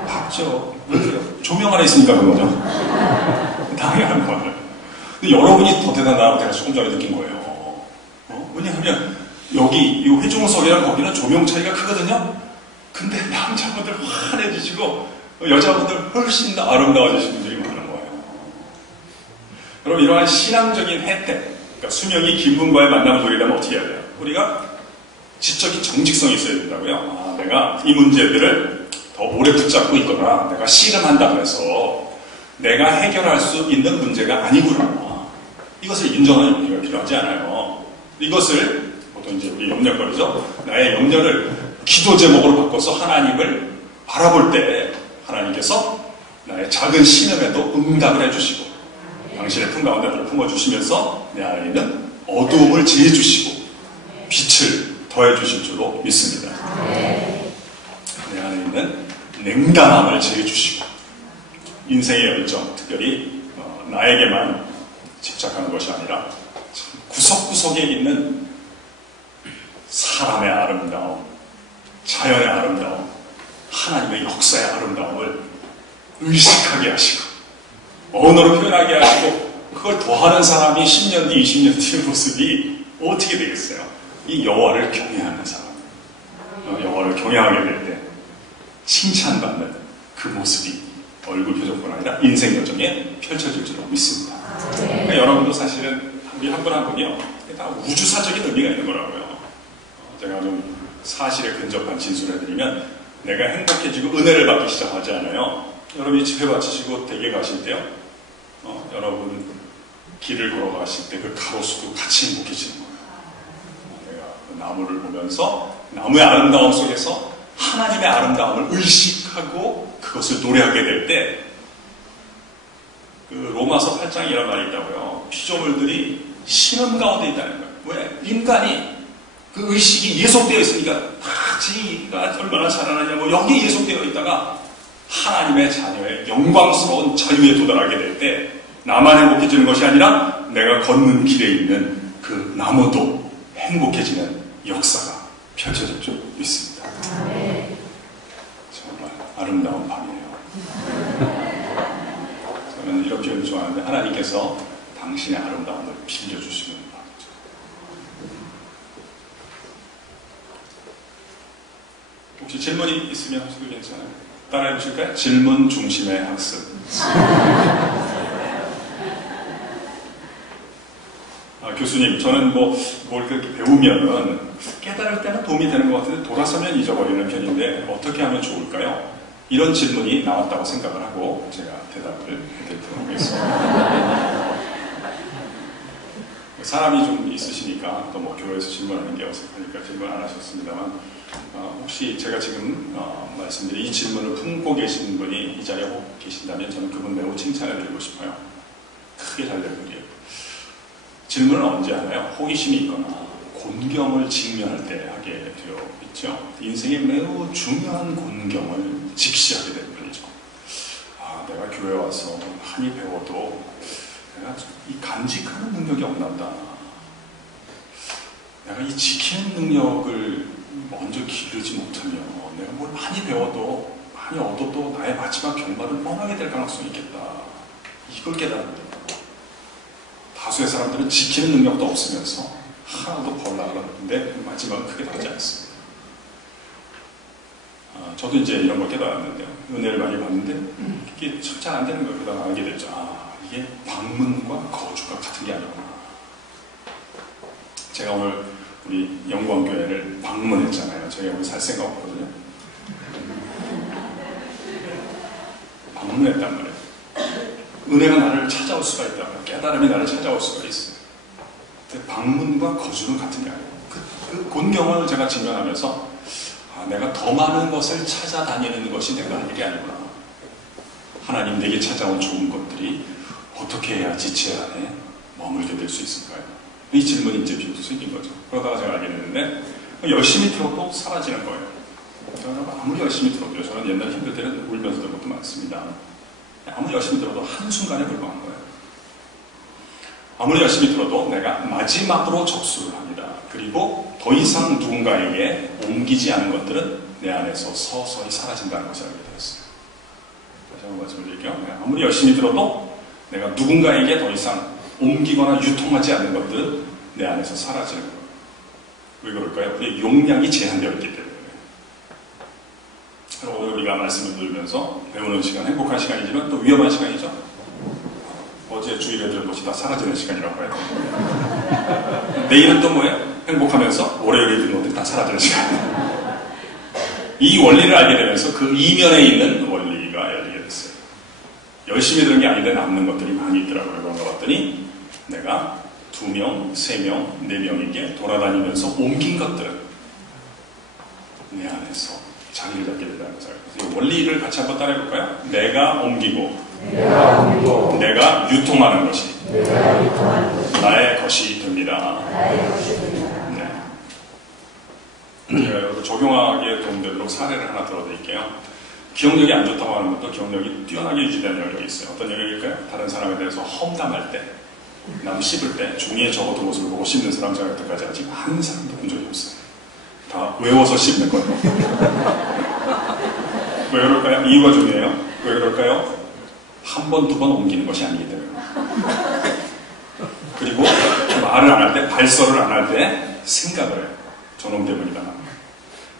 밝죠. 왜 그래요? 조명 안에 있으니까 그런 거죠. 당연한 거예요. 근데 여러분이 더 대단하다고 제가 조금 전에 느낀 거예요. 왜냐하면 여기 이 회중석이랑 거기는 조명 차이가 크거든요. 근데 남자분들 환해지시고 여자분들 훨씬 더 아름다워지신 분들이 많은 거예요. 여러분 이러한 신앙적인 혜택, 그러니까 수명이 긴 분과의 만남을 누리려면 어떻게 해야 돼요? 우리가 지적인 정직성이 있어야 된다고요. 내가 이 문제들을 더 오래 붙잡고 있거나 내가 씨름한다고 해서 내가 해결할 수 있는 문제가 아니구나. 이것을 인정하는 용기가 필요하지 않아요. 이것을 보통 이제 우리 염려거리죠. 나의 염려를 기도 제목으로 바꿔서 하나님을 바라볼 때 하나님께서 나의 작은 신음에도 응답을 해주시고 당신의 품 가운데 품어주시면서 내 안에 있는 어두움을 지해주시고 빛을 더해주실 줄로 믿습니다. 내 안에 있는 냉담함을 지해주시고 인생의 열정, 특별히 나에게만 집착하는 것이 아니라 구석구석에 있는 사람의 아름다움, 자연의 아름다움, 하나님의 역사의 아름다움을 의식하게 하시고 언어로 표현하게 하시고 그걸 더하는 사람이 10년 뒤, 20년 뒤의 모습이 어떻게 되겠어요? 이 여호와를 경외하는 사람, 여호와를 경외하게 될 때 칭찬받는 그 모습이 얼굴 표정뿐 아니라 인생 여정에 펼쳐질 줄로 믿습니다. 그러니까 여러분도 사실은 우리 한 분 한 분이요, 다 우주사적인 의미가 있는 거라고요. 제가 좀 사실에 근접한 진술을 해드리면, 내가 행복해지고 은혜를 받기 시작하지 않아요. 여러분이 집회 마치시고 댁에 가실 때요, 여러분 길을 걸어가실 때 그 가로수도 같이 행복해지는 거예요. 내가 그 나무를 보면서 나무의 아름다움 속에서 하나님의 아름다움을 의식하고 그것을 노래하게 될 때, 그 로마서 8장에 이런 말이 있다고요. 피조물들이 신음 가운데 있다는 거예요. 왜? 인간이 그 의식이 예속되어 있으니까 지가 얼마나 잘하느냐 뭐 여기에 예속되어 있다가 하나님의 자녀의 영광스러운 자유에 도달하게 될 때 나만 행복해지는 것이 아니라 내가 걷는 길에 있는 그 나무도 행복해지는 역사가 펼쳐질 줄 믿습니다. 정말 아름다운 밤이에요. 저는 이런 표현을 좋아하는데, 하나님께서 당신의 아름다움을 빌려주시는 밤이죠. 혹시 질문이 있으면 하셔도 괜찮아요. 따라해 보실까요? 질문 중심의 학습. 교수님, 저는 뭘 그렇게 배우면은 깨달을 때는 도움이 되는 것 같은데 돌아서면 잊어버리는 편인데 어떻게 하면 좋을까요? 이런 질문이 나왔다고 생각을 하고 제가 대답을 해드리도록 하겠습니다. 사람이 좀 있으시니까 또 뭐 교회에서 질문하는 게 어색하니까 질문 안 하셨습니다만, 혹시 제가 지금 말씀드린 이 질문을 품고 계신 분이 이 자리에 혹 계신다면 저는 그분 매우 칭찬해드리고 싶어요. 크게 잘 될 분이에요. 질문을 언제 하나요? 호기심이 있거나 곤경을 직면할 때 하게 되어 있죠. 인생의 매우 중요한 곤경을 직시하게 되는 분이죠. 내가 교회 와서 많이 배워도 내가 이 간직하는 능력이 없나보다. 내가 이 지키는 능력을 먼저 기르지 못하면 내가 뭘 많이 배워도 많이 얻어도 나의 마지막 결말은 뻔하게 될 가능성이 있겠다. 이걸 깨달은 거예요. 다수의 사람들은 지키는 능력도 없으면서 하나도 벌락을 하는데 마지막은 크게 다르지 않습니다. 저도 이제 이런 걸 깨달았는데요. 은혜를 많이 받는데 이게 잘 안 되는 걸 그러다가 알게 됐죠. 이게 방문과 거주가 같은 게 아니구나. 제가 오늘 우리 영광교회를 방문했잖아요. 저희가 오늘 살 생각 없거든요. 방문했단 말이에요. 은혜가 나를 찾아올 수가 있다. 깨달음이 나를 찾아올 수가 있어요. 근데 방문과 거주는 같은 게 아니에요. 그 곤경을 제가 직면하면서 내가 더 많은 것을 찾아다니는 것이 내가 할 일이 아니구나. 하나님 내게 찾아온 좋은 것들이 어떻게 해야 지체 안에 머물게 될 수 있을까요? 이 질문이 이제 비로소 생긴 거죠. 그러다가 제가 알게 됐는데 열심히 들어도 사라지는 거예요. 아무리 열심히 들어도요. 저는 옛날에 힘들 때는 울면서 들은 것도 많습니다. 아무리 열심히 들어도 한순간에 불과한 거예요. 아무리 열심히 들어도 내가 마지막으로 접수를 합니다. 그리고 더 이상 누군가에게 옮기지 않은 것들은 내 안에서 서서히 사라진다는 것을 알게 되었어요. 다시 한번 말씀드릴게요. 아무리 열심히 들어도 내가 누군가에게 더 이상 옮기거나 유통하지 않는 것들은 내 안에서 사라지는 거예요. 왜 그럴까요? 우리의 용량이 제한되어 있기 때문에. 오늘 우리가 말씀을 들으면서 배우는 시간, 행복한 시간이지만 또 위험한 시간이죠. 어제 주일에 들은 것이 다 사라지는 시간이라고 해야 돼요. 내일은 또 뭐예요? 행복하면서 월요일에 들은 것들이 다 사라지는 시간. 이 원리를 알게 되면서 그 이면에 있는 원리가 열리게 됐어요. 열심히 들은 게 아닌데 남는 것들이 많이 있더라고요. 그런가 봤더니 내가 2명, 3명, 4명에게 돌아다니면서 옮긴 것들은 내 안에서 자리를 잡게 된다는 것을 알고 있어요. 원리를 같이 한번 따라해볼까요? 내가 옮기고 내가 유통하는 것이 나의 것이 됩니다. 제가 여러분 적용하기에 도움되도록 사례를 하나 들어드릴게요. 기억력이 안 좋다고 하는 것도 기억력이 뛰어나게 유지되는 영역이 있어요. 어떤 영역일까요? 다른 사람에 대해서 험담할 때, 남 씹을 때 종이에 적어둔 것을 보고 씹는 사람 제가 여태까지 아직 한 사람도 본 적이 없어요. 다 외워서 씹는 거예요. 왜 그럴까요? 이유가 중요해요. 왜 그럴까요? 한 번, 2번 옮기는 것이 아니기 때문에. 그리고 말을 안 할 때, 발설을 안 할 때 생각을 해요. 저놈 때문이다.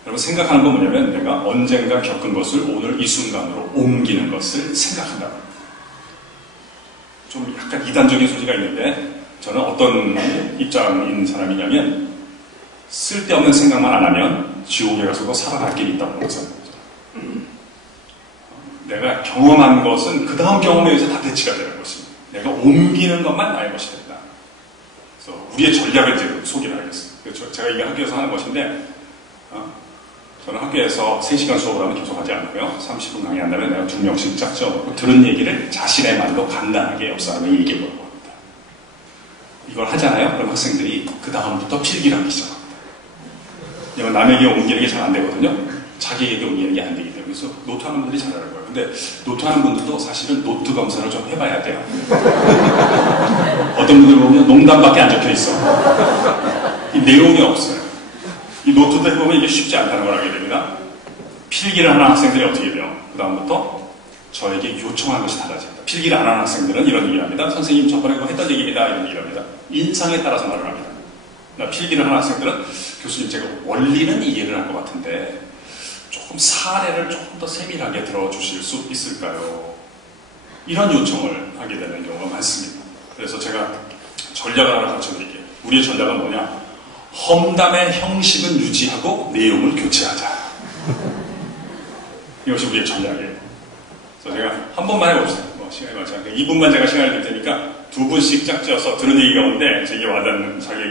여러분 생각하는 건 뭐냐면 내가 언젠가 겪은 것을 오늘 이 순간으로 옮기는 것을 생각한다. 좀 약간 이단적인 소지가 있는데 저는 어떤 입장인 사람이냐면 쓸데없는 생각만 안 하면 지옥에 가서도 살아갈 길이 있다고 보는 사람입니다. 내가 경험한 것은 그 다음 경험에 의해서 다 대치가 되는 것입니다. 내가 옮기는 것만 나의 것이 된다. 그래서 우리의 전략을 이제 소개를 하겠습니다. 제가 이게 학교에서 하는 것인데 저는 학교에서 3시간 수업을 하면 계속 하지 않고요. 30분 강의한다면 내가 2명씩 짝져놓고 들은 얘기를 자신의 말로 간단하게 옆 사람에게 얘기해보라고 합니다. 이걸 하잖아요. 그럼 학생들이 그 다음부터 필기를 하기 시작합니다. 왜냐면 남에게 옮기는 게 잘 안 되거든요. 자기에게 옮기는 게 안 되기 때문에. 그래서 노트하는 분들이 잘하는 거예요. 근데 노트하는 분들도 사실은 노트 검사를 좀 해봐야 돼요. 어떤 분들 보면 농담밖에 안 적혀 있어. 이 내용이 없어요. 이 노트도 해보면 이게 쉽지 않다는 걸 알게 됩니다. 필기를 하는 학생들이 어떻게 돼요? 그 다음부터 저에게 요청하는 것이 달라집니다. 필기를 안 하는 학생들은 이런 얘기를 합니다. 선생님 저번에 그거 했던 얘기입니다. 이런 얘기를 합니다. 인상에 따라서 말을 합니다. 필기를 하는 학생들은 교수님 제가 원리는 이해를 할 것 같은데 조금 사례를 조금 더 세밀하게 들어주실 수 있을까요? 이런 요청을 하게 되는 경우가 많습니다. 그래서 제가 전략을 하나 가르쳐드릴게요. 우리의 전략은 뭐냐? 험담의 형식은 유지하고 내용을 교체하자. 이것이 우리의 전략이에요. 그래서 제가 한 번만 해봅시다. 시간이 많지 않게 2분만 제가 시간을 줄 테니까 2분씩 짝지어서 들은 얘기 가운데 자기에게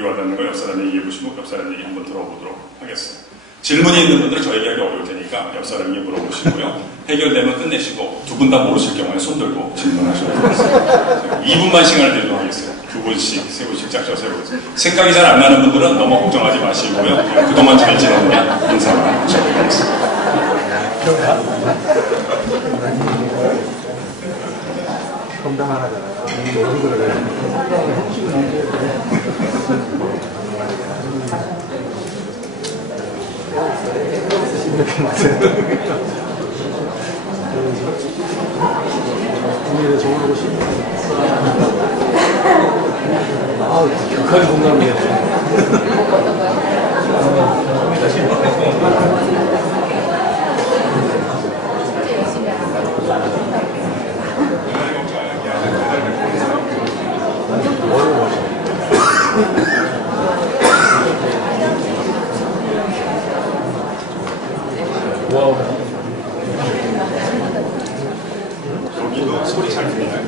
와닿는 거 옆 사람 얘기해보시고 옆 사람 얘기 한번 들어보도록 하겠습니다. 질문이 있는 분들은 저에게 하기 어려울 테니까 옆 사람에게 물어보시고요. 해결되면 끝내시고 두 분 다 모르실 경우에 손 들고 질문하셔도 되겠습니다. 2분만 시간을 드리도록 하겠습니다. 2분씩, 3분씩 짝져서 해보겠습니다. 생각이 잘 안 나는 분들은 너무 걱정하지 마시고요. 그동안 잘 지냈냐 인사만 하셔도 건강 하나잖아. 격하게 공감이겠네. 여기도 소리 잘 들리나요?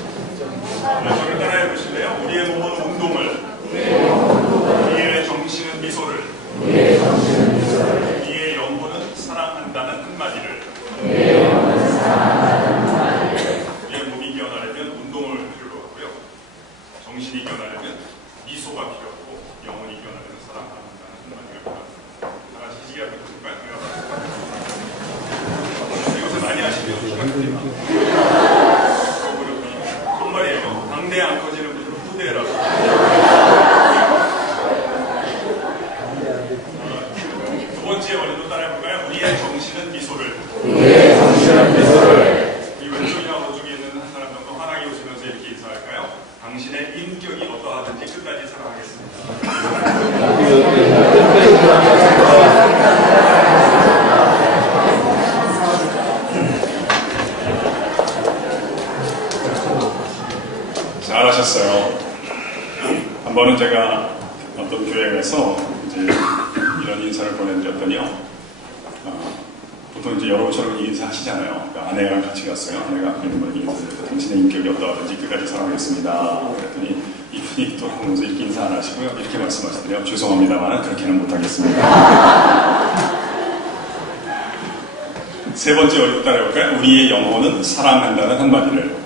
저를 따라해 보실래요? 우리의 몸은 운동을, 우리의 정신은 미소를, 우리의 영혼은 사랑한다는 한마디를. 우리의 몸이 깨어나려면 운동을 필요로 하고요. 정신이 깨어나려면 미소가 필요하고 영혼이 깨어나려면 사랑한다는 한마디가 필요합니다. 다 같이 시기하고 있을까요? 이것을 많이 하시면 시간입니다. 정말이에요. 당대에 안 커지는 분들은 후대라고. 두 번째 원리도 따라해볼까요? 우리의 정신은 미소를. 우리의 정신은 미소를. 이 왼쪽이나 오른쪽에 있는 한 사람 정도 환하게 웃으면서 이렇게 인사할까요? 당신의 인격이 어떠하든지 끝까지 사랑하겠습니다. 잘하셨어요. 한 번은 제가 어떤 교회에서 이제 이런 인사를 보내드렸더니요. 보통 이제 여러분처럼 인사하시잖아요. 그러니까 아내랑 같이 갔어요. 아내가 앞에 있는 분이 인사해서 당신의 인격이 어떠하든지 끝까지 사랑하겠습니다. 그랬더니 이분이 돌아오면서 이렇게 인사 안 하시고요. 이렇게 말씀하시더래요. 죄송합니다만 그렇게는 못하겠습니다. 세 번째 어디 따라해볼까요? 우리의 영혼은 사랑한다는 한마디를.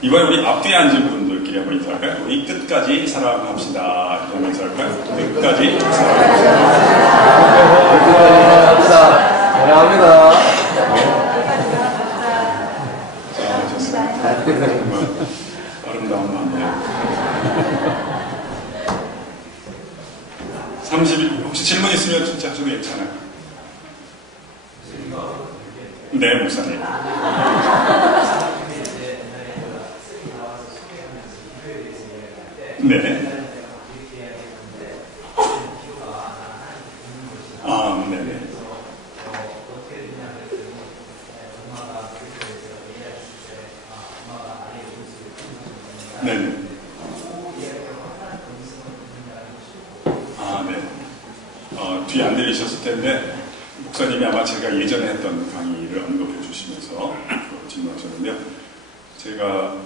이번에 우리 앞뒤에 앉은 분들끼리 한번 인사할까요? 우리 끝까지 사랑합시다. 이렇게 하면서 할까요? 끝까지 사랑합시다. 사랑합니다. 잘하셨습니다. 정말 아름다운 마음이에요. 30일 혹시 질문 있으면 진짜 좀 괜찮아요. 네, 목사님. 네. 아, 네네. 네네. 아, 네. 뒤에 안 들리셨을 텐데, 목사님이 아마 제가 예전에 했던 강의를 언급해 주시면서 질문하셨는데요. 제가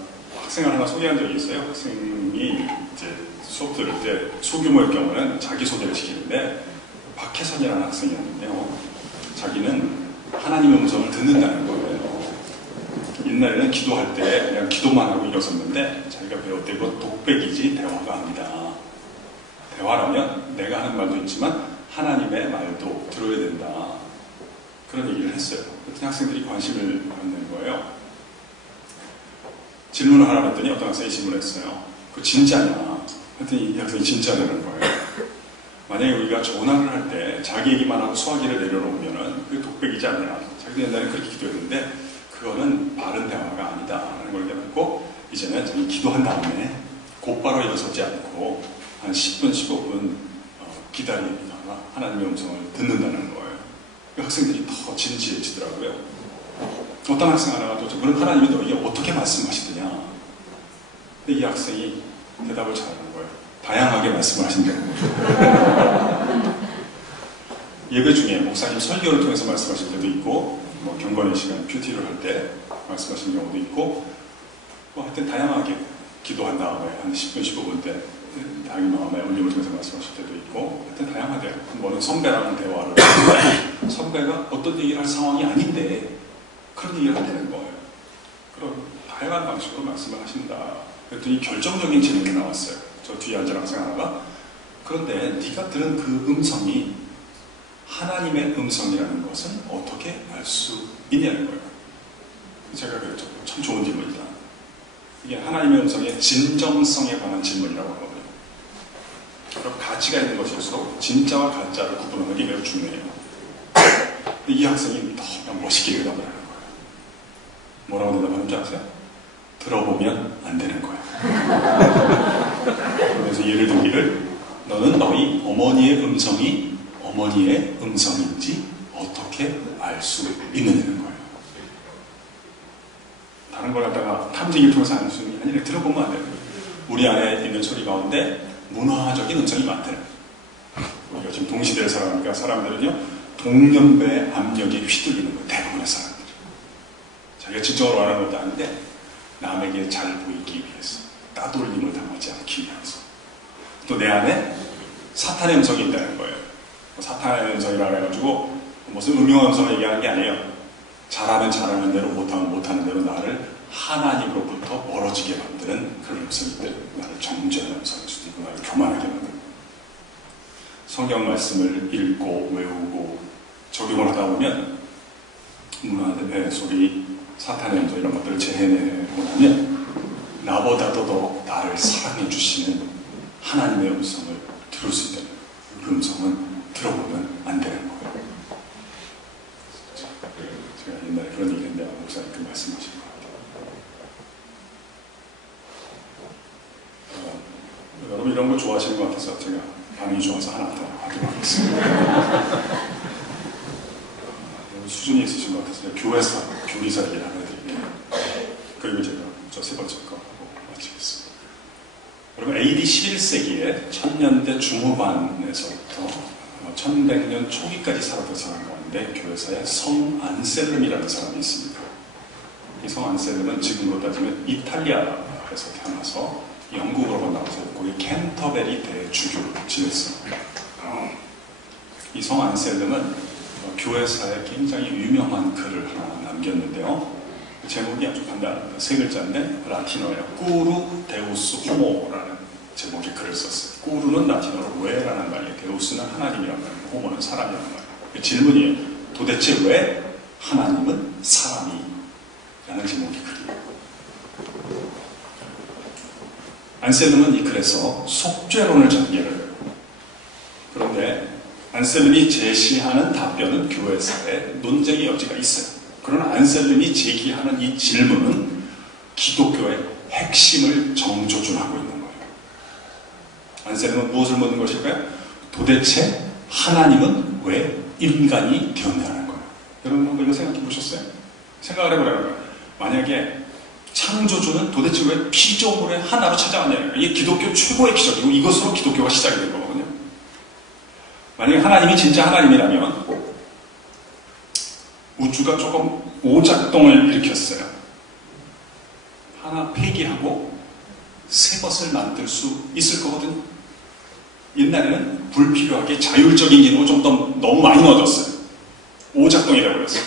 학생을 하나 소개한 적이 있어요. 학생이 이제 수업 들을 때 소규모일 경우는 자기소개를 시키는데, 박혜선이라는 학생이었는데요. 자기는 하나님의 음성을 듣는다는 거예요. 옛날에는 기도할 때 그냥 기도만 하고 일어섰는데 자기가 배웠대고 독백이지 대화가 아니다. 대화라면 내가 하는 말도 있지만 하나님의 말도 들어야 된다. 그런 얘기를 했어요. 그랬더니 학생들이 관심을 갖는 거예요. 질문을 하라 했더니 어떤 학생이 질문했어요. 그 진짜냐? 했더니 이 학생이 진짜라는 거예요. 만약에 우리가 전화를 할 때 자기 얘기만 하고 수화기를 내려놓으면은 그게 독백이지 않냐. 자기도 옛날에 그렇게 기도했는데 그거는 바른 대화가 아니다라는 걸 깨닫고 이제는 자기 기도한 다음에 곧바로 일어서지 않고 한 10분, 15분 기다리다가 하나님의 음성을 듣는다는 거예요. 그 학생들이 더 진지해지더라고요. 어떤 학생 하나가 또 그럼 하나님이 너에게 어떻게 말씀하시더냐. 근데 이 학생이 대답을 잘하는 거예요. 다양하게 말씀을 하신다고. 예배 중에 목사님 설교를 통해서 말씀하실 때도 있고 뭐 경건의 시간 큐티를 할 때 말씀하시는 경우도 있고 뭐 하여튼 다양하게 기도한 다음에 한 10분, 15분 때 하나님 마음에 울림을 통해서 말씀하실 때도 있고 하여튼 다양하대요. 뭐는 선배라는 대화를 선배가 어떤 얘기를 할 상황이 아닌데 그런 얘기를 한다는 거예요. 그럼 다양한 방식으로 말씀을 하신다. 그랬더니 결정적인 질문이 나왔어요. 저 뒤에 앉은 학생 하나가 그런데 네가 들은 그 음성이 하나님의 음성이라는 것은 어떻게 알 수 있냐는 거예요. 제가 그랬죠. 참 좋은 질문이다. 이게 하나님의 음성의 진정성에 관한 질문이라고 하거든요. 그럼 가치가 있는 것일수록 진짜와 가짜를 구분하는 게 매우 중요해요. 근데 이 학생이 더 멋있게 대답을 하는 거예요. 뭐라고 대답하는 줄 아세요? 들어보면 안 되는 거예요. 그래서 예를 들기를 너는 너희 어머니의 음성이 어머니의 음성인지 어떻게 알 수 있느냐는 거예요. 다른 걸 갖다가 탐지기를 통해서 알 수 있는 게 아니라 들어보면 안 돼요. 우리 안에 있는 소리 가운데 문화적인 음성이 많대요. 우리가 지금 동시대를 살아가니까 사람들은요 동년배의 압력에 휘둘리는 거예요. 대부분의 사람들이. 자기가 진정으로 원하는 것도 아닌데 남에게 잘 보이기 위해서 따돌림을 당하지 않기 위해서 또 내 안에 사탄의 음성이 있다는 거예요. 사탄의 음성이라고 해가지고 무슨 음흉한 음성을 얘기하는 게 아니에요. 잘하면 잘하는 대로 못하면 못하는 대로 나를 하나님으로부터 멀어지게 만드는 그런 음성이 있대요. 나를 정죄하는 음성일 수도 있고 나를 교만하게 만드는 성경 말씀을 읽고 외우고 적용을 하다 보면 문화의 소리 사탄의 음성 이런 것들을 재해내고 나면 나보다도 더 나를 사랑해 주시는 하나님의 음성을 들을 수 있다는 거예요. 그 음성은 들어보면 안 되는 거예요. 제가 옛날에 그런 얘기 했는데 목사님 그 말씀하신 것 같아요. 여러분 이런 거 좋아하시는 것 같아서 제가 반응이 좋아서 하나 더 하도록 하겠습니다. 수준이 있으신 것 같아서 교회에서 교리사 얘기를 하나 해드릴게요. 그리고 제가 저 세 번째 거 하고 마치겠습니다. 여러분 AD 11세기에 1000년대 중후반에서부터 1100년 초기까지 살았던 사람 가운데 교회사에 성 안셀름이라는 사람이 있습니다. 이 성 안셀름은 지금으로 따지면 이탈리아에서 태어나서 영국으로 건너가서 거기 캔터베리 대주교를 지냈습니다. 이 성 안셀름은 교회사에 굉장히 유명한 글을 하나 남겼는데요. 제목이 아주 간단합니다. 세 글자인데 라틴어예요. 꾸루 데우스 호모라는 제목의 글을 썼어요. 꾸루는 라틴어로 왜라는 말이에요. 데우스는 하나님이란 말이에요. 호모는 사람이란 말이에요. 질문이에요. 도대체 왜 하나님은 사람이? 라는 제목의 글이에요. 안셀름은 이 글에서 속죄론을 전개를 해요. 그런데 안셀름이 제시하는 답변은 교회사에 논쟁의 여지가 있어요. 그러나 안셀름이 제기하는 이 질문은 기독교의 핵심을 정조준하고 있는 거예요. 안셀름은 무엇을 묻는 것일까요? 도대체 하나님은 왜 인간이 되었냐는 거예요. 여러분 한번 이거 생각해 보셨어요? 생각을 해보라는 거예요. 만약에 창조주는 도대체 왜 피조물의 하나로 찾아왔냐는 거예요. 이게 기독교 최고의 기적이고 이것으로 기독교가 시작이 된 거거든요. 만약에 하나님이 진짜 하나님이라면 우주가 조금 오작동을 일으켰어요. 하나 폐기하고 새 것을 만들 수 있을 거거든요. 옛날에는 불필요하게 자율적인 기능을 좀 더 너무 많이 넣어줬어요. 오작동이라고 그랬어요.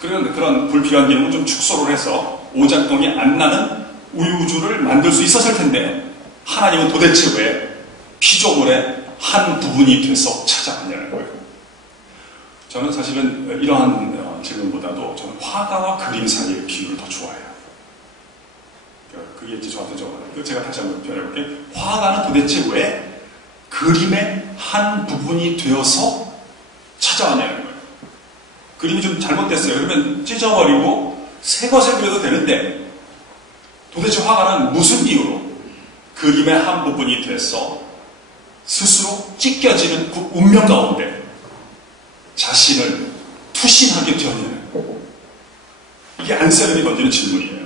그런 불필요한 기능을 좀 축소를 해서 오작동이 안 나는 우주를 만들 수 있었을 텐데 하나님은 도대체 왜 피조물의 한 부분이 돼서 찾아왔냐는 거예요. 저는 사실은 이러한 질문보다도 저는 화가와 그림 사이의 비율을 더 좋아해요. 그게 이제 저한테 제가 다시 한번 표현해볼게요. 화가는 도대체 왜 그림의 한 부분이 되어서 찾아왔냐는 거예요. 그림이 좀 잘못됐어요. 그러면 찢어버리고 새 것을 그려도 되는데 도대체 화가는 무슨 이유로 그림의 한 부분이 돼서 스스로 찢겨지는 그 운명 가운데 자신을 투신하게 되었냐는 거예요. 이게 안셀름이 던지는 질문이에요.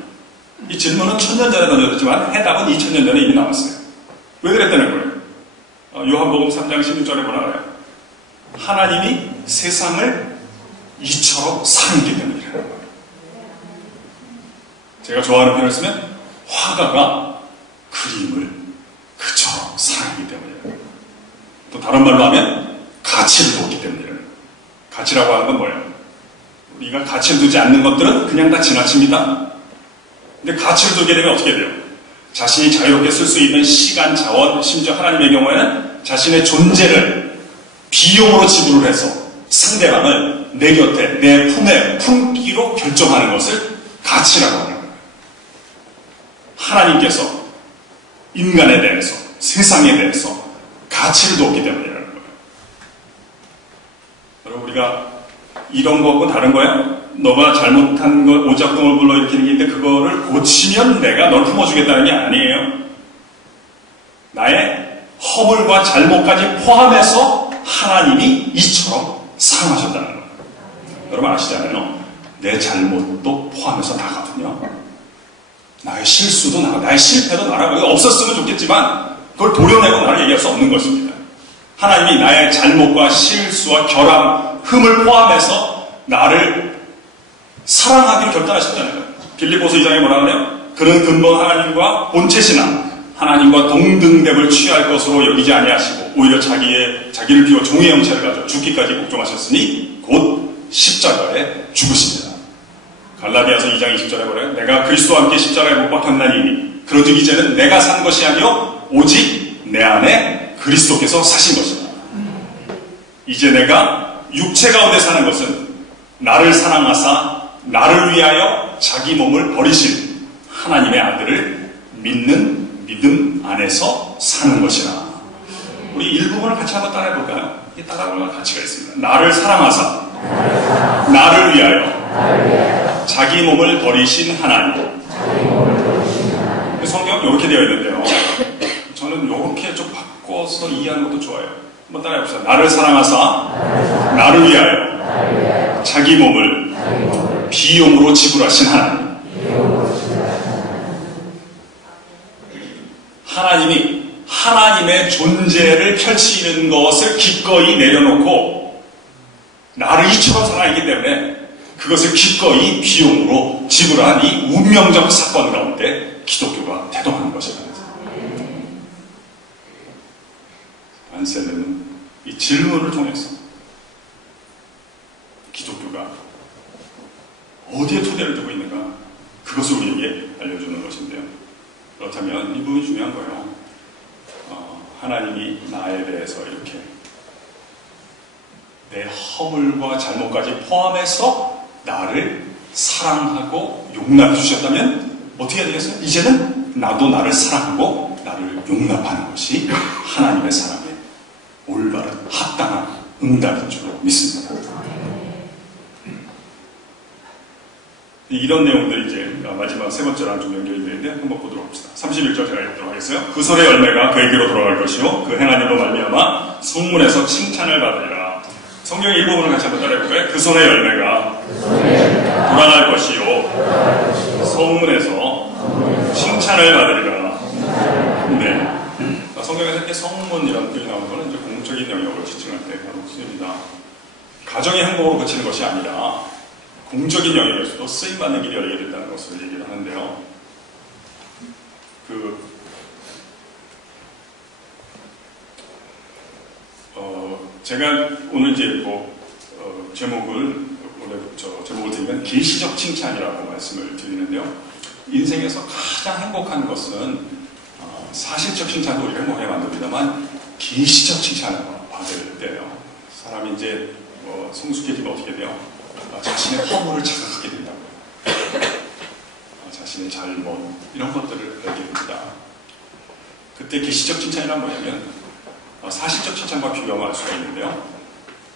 이 질문은 1000년 전에 던졌지만 해답은 2000년 전에 이미 나왔어요. 왜 그랬다는 거예요? 요한복음 3장 16절에 뭐라 그래요? 하나님이 세상을 이처럼 사랑하기 때문이라는 거예요. 제가 좋아하는 표현을 쓰면 화가가 그림을 그처럼 사랑하기 때문이라는 거예요. 또 다른 말로 하면 가치를 두었기 때문이라는 거예요. 가치라고 하는 건 뭐예요? 우리가 가치를 두지 않는 것들은 그냥 다 지나칩니다. 근데 가치를 두게 되면 어떻게 돼요? 자신이 자유롭게 쓸 수 있는 시간, 자원, 심지어 하나님의 경우에는 자신의 존재를 비용으로 지불을 해서 상대방을 내 곁에, 내 품에 품기로 결정하는 것을 가치라고 하는 거예요. 하나님께서 인간에 대해서, 세상에 대해서 가치를 두었기 때문이라는 거예요. 여러분, 우리가 이런 거하고 다른 거야? 너가 잘못한 것, 오작동을 불러일으키는 게 있는데 그거를 고치면 내가 널 품어주겠다는 게 아니에요. 나의 허물과 잘못까지 포함해서 하나님이 이처럼 사랑하셨다는 거예요. 여러분 아시잖아요. 내 잘못도 포함해서 나거든요. 나의 실수도 나고 나의 실패도 나라고 없었으면 좋겠지만 그걸 도려내고 나를 얘기할 수 없는 것입니다. 하나님이 나의 잘못과 실수와 결함, 흠을 포함해서 나를 사랑하기로 결단하셨잖아요. 빌립보서 2장에 뭐라 그래요? 그는 근본 하나님과 본체시나 하나님과 동등됨을 취할 것으로 여기지 아니하시고 오히려 자기를 비워 종의 형체를 가져 죽기까지 복종하셨으니 곧 십자가에 죽으십니다. 갈라디아서 2장 20절에 뭐래요? 내가 그리스도와 함께 십자가에 못 박혔나니 그러즉 이제는 내가 산 것이 아니요 오직 내 안에 그리스도께서 사신 것이다. 이제 내가 육체 가운데 사는 것은 나를 사랑하사 나를 위하여 자기 몸을 버리신 하나님의 아들을 믿는 믿음 안에서 사는 것이라. 우리 일부분을 같이 한번 따라해볼까요? 이 따라해볼 가치가 있습니다. 나를 사랑하사 나를 위하여 자기 몸을 버리신 하나님. 성경 이렇게 되어 있는데요. 저는 이렇게 좀 바꿔서 이해하는 것도 좋아요. 한번 따라해봅시다. 나를 사랑하사 나를 위하여 자기 몸을 비용으로 지불하신 하나님. 하나님이 하나님의 존재를 펼치는 것을 기꺼이 내려놓고 나를 이처럼 사랑하기 때문에 그것을 기꺼이 비용으로 지불한 이 운명적 사건 가운데 기독교가 태동하는 것입니다. 안셀름은 이 질문을 통해서 기독교가 어디에 토대를 두고 있는가 그것을 우리에게 알려주는 것인데요. 그렇다면 이 부분이 중요한 거예요. 하나님이 나에 대해서 이렇게 내 허물과 잘못까지 포함해서 나를 사랑하고 용납해 주셨다면 어떻게 해야 되겠어요? 이제는 나도 나를 사랑하고 나를 용납하는 것이 하나님의 사랑의 올바른 합당한 응답인 줄 믿습니다. 이런 내용들이 이제 마지막 세 번째랑 좀 연결이 되는데 한번 보도록 합시다. 31절 제가 읽도록 하겠어요. 그 손의 열매가 그에게로 돌아갈 것이요 그 행한 일로 말미암아 성문에서 칭찬을 받으리라. 성경 일부분을 같이 한번 따라해볼까요? 그 손의 열매가 돌아갈 것이요 성문에서 칭찬을 받으리라. 네. 성경에서 이렇게 성문이라는 표현이 나오는 것은 이제 공적인 영역을 지칭할 때 바로 쓰입니다. 가정의 행복으로 그치는 것이 아니라 공적인 영역에서도 쓰임받는 길이 열리게 된다는 것을 얘기를 하는데요. 제가 오늘 이제 제목을 드리면 계시적 칭찬이라고 말씀을 드리는데요. 인생에서 가장 행복한 것은 사실적 칭찬도 우리가 행복하게 만듭니다만 계시적 칭찬을 받을 때예요. 사람이 이제 성숙해지면 어떻게 돼요? 자신의 허물을 자각하게 된다고요. 자신의 잘못 이런 것들을 알게 됩니다. 그때 계시적 칭찬이란 뭐냐면 사실적 칭찬과 비교할 수가 있는데요.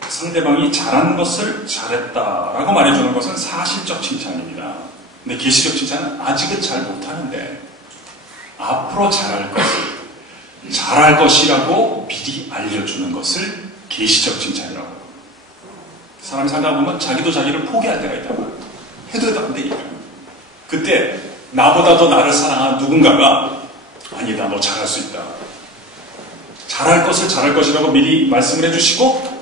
상대방이 잘한 것을 잘했다라고 말해주는 것은 사실적 칭찬입니다. 근데 계시적 칭찬은 아직은 잘 못하는데 앞으로 잘할 것이라고 미리 알려주는 것을 계시적 칭찬이라고 해요. 사람이 살다 보면 자기도 자기를 포기할 때가 있다고 해도 안 되니까. 그때 나보다 더 나를 사랑하는 누군가가 아니다, 너 잘할 수 있다. 잘할 것이라고 미리 말씀을 해주시고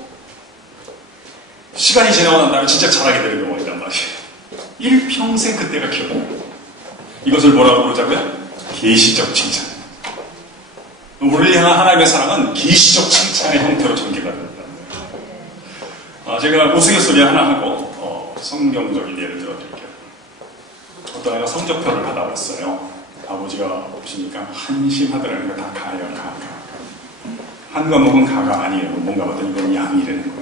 시간이 지나고 난 다음에 진짜 잘하게 되는 경우가 있단 말이에요. 일평생 그때가 기억나요. 이것을 뭐라고 부르자고요? 계시적 칭찬. 우리를 향한 하나님의 사랑은 계시적 칭찬의 형태로 전개가 됩니다. 제가 우스갯소리 하나 하고 성경적인 예를 들어드릴게요. 어떤 애가 성적표를 받아왔어요. 아버지가 없으니까 한심하더라고요. 다 가요. 한 과목은 가가 아니에요. 뭔가 봤더니 이건 양이라는 거예요.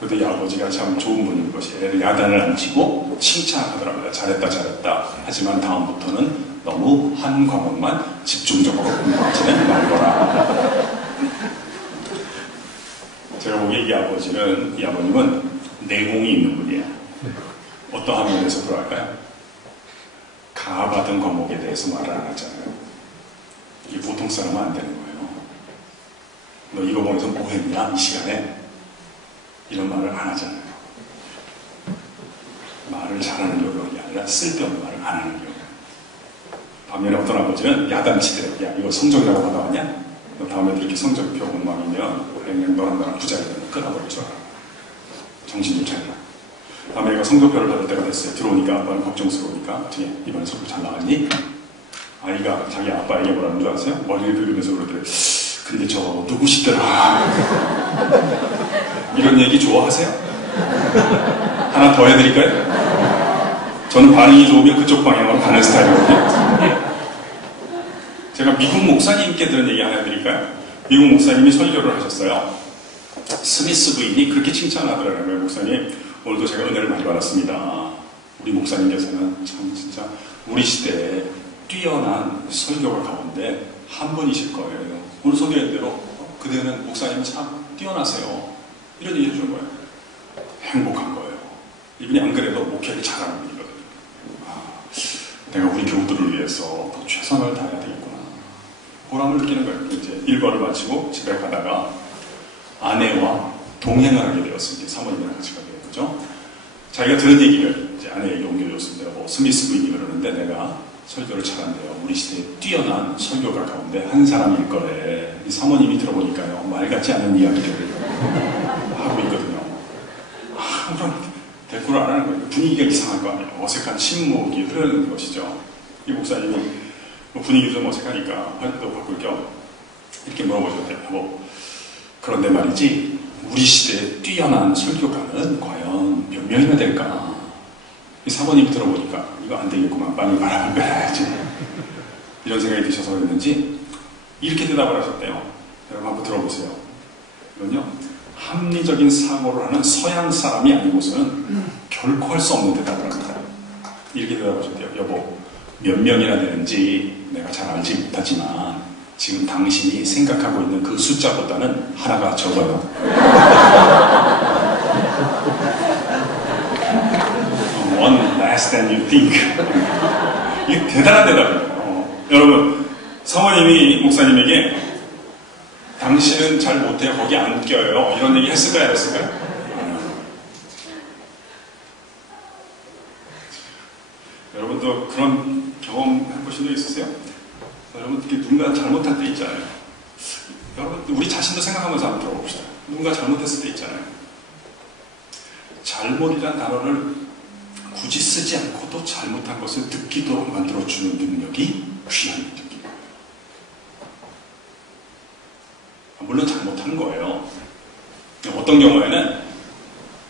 그때 이 아버지가 참 좋은 분인 것이 애를 야단을 안 치고 칭찬하더라고요. 잘했다. 하지만 다음부터는 너무 한 과목만 집중적으로 공부하지는 말거라. 제가 보기에 이 아버님은 내공이 있는 분이에요. 어떠한 면에서 그럴까요? 가받은 과목에 대해서 말을 안 하잖아요. 이게 보통 사람은 안 되는 거예요. 너 이거 보면서 뭐 했냐? 이 시간에? 이런 말을 안 하잖아요. 말을 잘하는 요령이 아니라 쓸데없는 말을 안 하는 요령. 반면에 어떤 아버지는 야단치더라고요. 야, 이거 성적이라고 받아왔냐? 너 다음에 이렇게 성적표 엉망이면 그냥 너랑 부자리면 끊어버리줘라. 정신 좀 차리라. 다음에 얘가 성적표를 받을 때가 됐어요. 들어오니까 아빠는 걱정스러우니까 어떻게 이번에 성적 잘 나왔니? 아이가 자기 아빠에게 뭐라는 줄 아세요? 머리를 긁으면서 그러더래. 근데 저 누구시더라? 이런 얘기 좋아하세요? 하나 더 해드릴까요? 저는 반응이 좋으면 그쪽 방향으로 가는 스타일이거든요. 제가 미국 목사님께 들은 얘기 하나 해드릴까요? 미국 목사님이 설교를 하셨어요. 스미스 부인이 그렇게 칭찬하더라고요. 목사님, 오늘도 제가 은혜를 많이 받았습니다. 우리 목사님께서는 참 진짜 우리 시대에 뛰어난 설교가 가운데 한 분이실 거예요. 오늘 소개한 대로 그대는 목사님 참 뛰어나세요. 이런 얘기 해주는 거예요. 행복한 거예요. 이분이 안 그래도 목회를 잘하는 분이거든요. 내가 우리 교우들을 위해서 더 최선을 다해야 되겠구나. 보람을 느끼는 거예요. 이제 일과를 마치고 집에 가다가 아내와 동행을 하게 되었습니다. 사모님이랑 같이 가게 된 거죠. 자기가 들은 얘기를 이제 아내에게 옮겨줬습니다. 스미스 부인이 그러는데 내가 설교를 잘한대요. 우리 시대에 뛰어난 설교가 가운데 한 사람일 거래. 이 사모님이 들어보니까요. 말 같지 않은 이야기를 하고 있거든요. 그럼 대꾸를 안 하는 거예요. 분위기가 이상할 거 아니에요. 어색한 침묵이 흐르는 것이죠. 이 목사님이 분위기도 좀 어색하니까 화제도 바꿀 겸 이렇게 물어보셨대요. 여보, 그런데 말이지 우리 시대에 뛰어난 설교가는 과연 몇 명이나 될까? 이 사모님이 들어보니까 이거 안 되겠구만. 빨리 바람을 빼야지. 이런 생각이 드셔서 그랬는지 이렇게 대답을 하셨대요. 여러분 한번 들어보세요. 이건요. 합리적인 사고를 하는 서양 사람이 아니고서는 결코 할 수 없는 대답을 합니다. 이렇게 대답하셨대요. 여보, 몇 명이나 되는지 내가 잘 알지 못하지만 지금 당신이 생각하고 있는 그 숫자보다는 하나가 적어요. One less than you think. 이게 대단한 대답이에요. 여러분, 사모님이 목사님에게 당신은 잘 못해요. 거기 안 껴요. 이런 얘기 했을까요? 안 했을까요? 여러분도 그런 경험 해보신 적 있으세요? 여러분, 누군가 잘못할 때 있잖아요. 여러분, 우리 자신도 생각하면서 한번 들어봅시다. 누군가 잘못했을 때 있잖아요. 잘못이란 단어를 굳이 쓰지 않고도 잘못한 것을 느끼도록 만들어주는 능력이 귀한 능력입니다. 물론 잘못한 거예요. 어떤 경우에는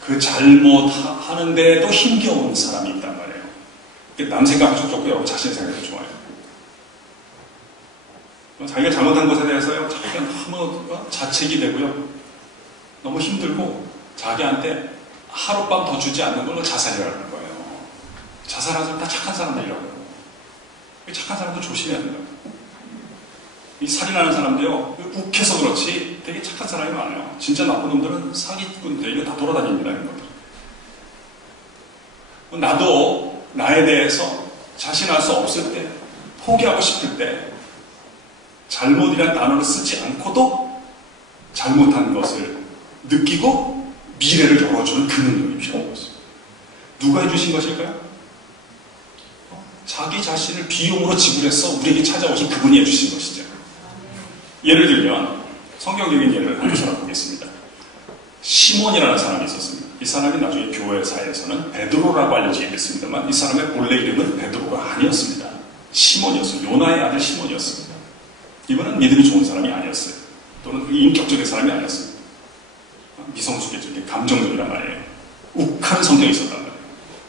그 잘못하는데도 힘겨운 사람이 있단 말이에요. 남 생각하셔도 좋고 여러분 자신 생각해도 좋아요. 자기가 잘못한 것에 대해서요, 자기가 너무 자책이 되고요, 너무 힘들고 자기한테 하룻밤 더 주지 않는 걸로 자살이라는 거예요. 자살하는 사람 다 착한 사람들이라고요. 착한 사람도 조심해야 된다고. 이 살인하는 사람도요, 욱해서 그렇지 되게 착한 사람이 많아요. 진짜 나쁜 놈들은 사기꾼들, 이거 다 돌아다닙니다. 이런 것들. 나도 나에 대해서 자신할 수 없을 때, 포기하고 싶을 때 잘못이란 단어를 쓰지 않고도 잘못한 것을 느끼고 미래를 열어주는 그 능력이 필요한 것입니다. 누가 해주신 것일까요? 자기 자신을 비용으로 지불해서 우리에게 찾아오신 그분이 해주신 것이죠. 예를 들면 성경적인 예를 한 사람 보겠습니다. 시몬이라는 사람이 있었습니다. 이 사람이 나중에 교회사에서는 베드로라고 알려지게 됐습니다만 이 사람의 본래 이름은 베드로가 아니었습니다. 시몬이었어요. 요나의 아들 시몬이었습니다. 이분은 믿음이 좋은 사람이 아니었어요. 또는 인격적인 사람이 아니었습니다. 미성숙해적인 감정적이란 말이에요. 욱한 성격이 있었단 말이에요.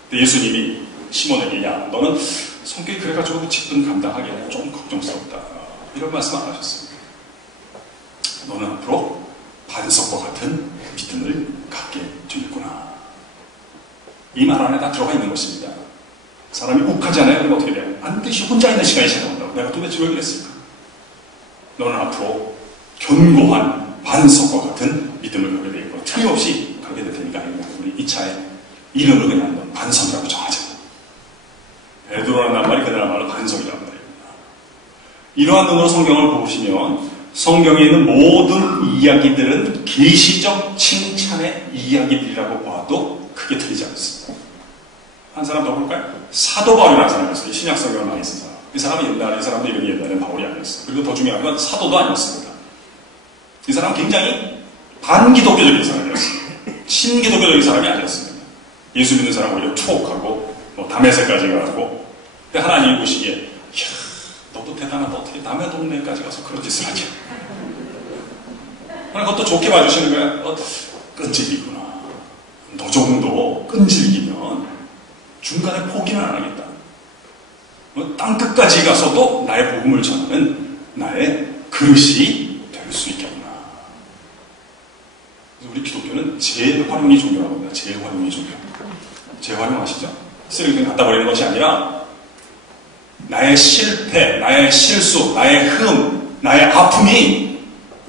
근데 예수님이 시몬에게, 야, 너는 성격이 그래가지고 직분 감당하기에는 좀 걱정스럽다, 이런 말씀 안 하셨습니다. 너는 앞으로 반석과 같은 믿음을 갖게 되겠구나. 이 말 안에 다 들어가 있는 것입니다. 사람이 욱하잖아요. 그러면 어떻게 돼요? 반드시 혼자 있는 시간이 찾아온다고. 내가 도대체 왜 그랬을까? 너는 앞으로 견고한 반석과 같은 믿음을 갖게 되겠고, 틀림없이 갖게 될 테니까 우리 이 차에 이름을 그냥 반석이라고 정하자. 베드로라는 말이 그들의 말로 반석이라는 말입니다. 이러한 눈으로 성경을 보시면 성경에 있는 모든 이야기들은 계시적 칭찬의 이야기들이라고 봐도 크게 틀리지 않습니다. 한 사람 더 볼까요? 사도 바울이라는 사람이 있어요. 신약 성경을 많이 쓴 사람. 이 사람은 옛날에, 이 사람도 이름이 옛날에 바울이 아니었어요. 그리고 더 중요한 건 사도도 아니었습니다. 이 사람은 굉장히 반기독교적인 사람이었어요. 친기독교적인 사람이 아니었습니다. 예수 믿는 사람 오히려 투옥하고 담에색까지 가고, 근데 하나님이 보시기에, 이야, 너도 대단하다. 어떻게 남의 동네까지 가서 그런 짓을 하지? 그것도 좋게 봐주시는 거야. 끈질기구나. 너 정도 끈질기면 중간에 포기는 안 하겠다. 땅 끝까지 가서도 나의 복음을 전하는 나의 그릇이 될 수 있겠구나. 그래서 우리 기독교는 재활용이 종교라고 합니다. 재활용이 종교. 재활용하시죠? 쓰레기통에 갖다 버리는 것이 아니라 나의 실패, 나의 실수, 나의 흠, 나의 아픔이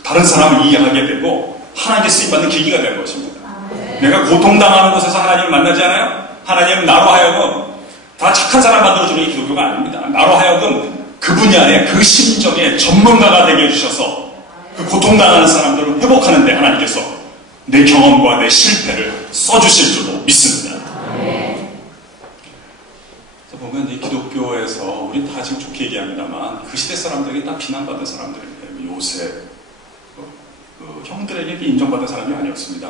다른 사람을 이해하게 되고 하나님께 쓰임받는 계기가 되는 것입니다. 내가 고통당하는 곳에서 하나님을 만나지 않아요? 하나님은 나로 하여금 다 착한 사람 만들어주는 게 기독교가 아닙니다. 나로 하여금 그 분야의 그 심정의 전문가가 되게 해주셔서 그 고통당하는 사람들을 회복하는 데 하나님께서 내 경험과 내 실패를 써주실 줄로 믿습니다. 그래서 보면 이 기독교에서 우린 다 지금 좋게 얘기합니다만 그 시대 사람들에게 다 비난받은 사람들이에요. 요셉, 형들에게 인정받은 사람이 아니었습니다.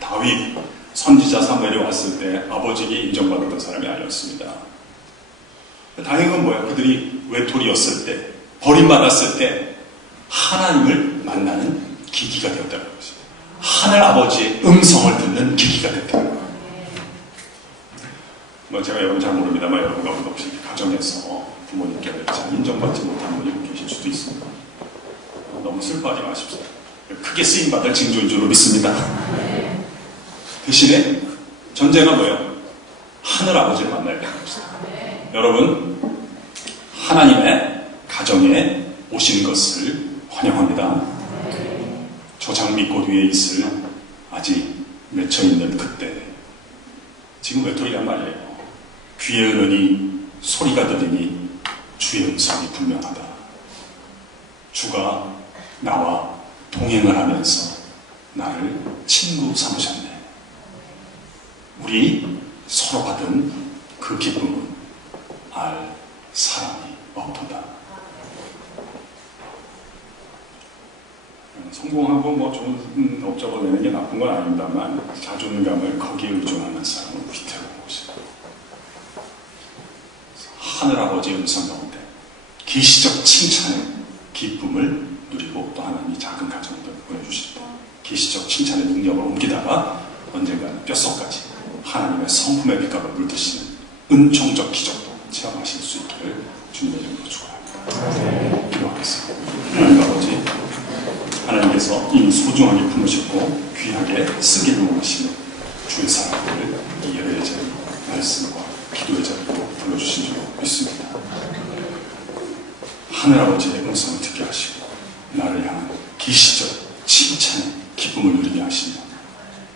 다윗, 선지자 사무엘이 왔을 때 아버지에게 인정받았던 사람이 아니었습니다. 다행인 건 뭐예요? 그들이 외톨이였을 때, 버림받았을 때 하나님을 만나는 계기가 되었다는 것입니다. 하늘 아버지의 음성을 듣는 계기가 됐다는 거예요. 제가 여러분 잘 모릅니다만 여러분과 혹시 가정에서 부모님께 잘 인정받지 못한 분이 계실 수도 있습니다. 너무 슬퍼하지 마십시오. 크게 쓰임받을 징조인 줄로 믿습니다. 대신에 전제가 뭐예요? 하늘 아버지를 만나야 되는 것입니다. 여러분, 하나님의 가정에 오신 것을 환영합니다. 저 장미꽃 위에 있을 아직 맺혀있는 그때, 지금 외톨이란 말이에요. 귀에 흐르니 소리가 들리니 주의 음성이 분명하다. 주가 나와 동행을 하면서 나를 친구 삼으셨네. 우리 서로 받은 그 기쁨은 알 사람이 없도다. 성공하고 뭐 좋은 업적을 내는 게 나쁜 건 아닙니다만 자존감을 거기에 의존하는 사람은 위태로운 것이다. 하늘아버지의 음성 가운데 계시적 칭찬의 기쁨을 누리고 또 하나님이 작은 가정도 보내주실 때 계시적 칭찬의 능력을 옮기다가 언젠가는 뼛속까지 하나님의 성품의 빛깔을 물드시는 은총적 기적도 체험하실 수 있기를 주님의 이름으로 축원합니다. 기도하겠습니다. 하나님 아버지, 하나님께서 이미 소중하게 품으셨고 귀하게 쓰기를 원하시는 주의 사람들을 이 예배의 자리, 말씀과 기도의 자리로 불러주신 줄 믿습니다. 하늘아버지의 음성을 듣게 하시고 나를 향한 계시적 칭찬의 기쁨을 누리게 하시며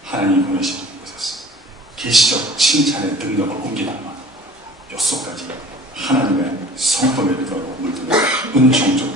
하나님이 보내시는 곳에서 계시적 칭찬의 능력을 옮기다가 뼛속까지 하나님의 성품의 빛으로 물드는 은총적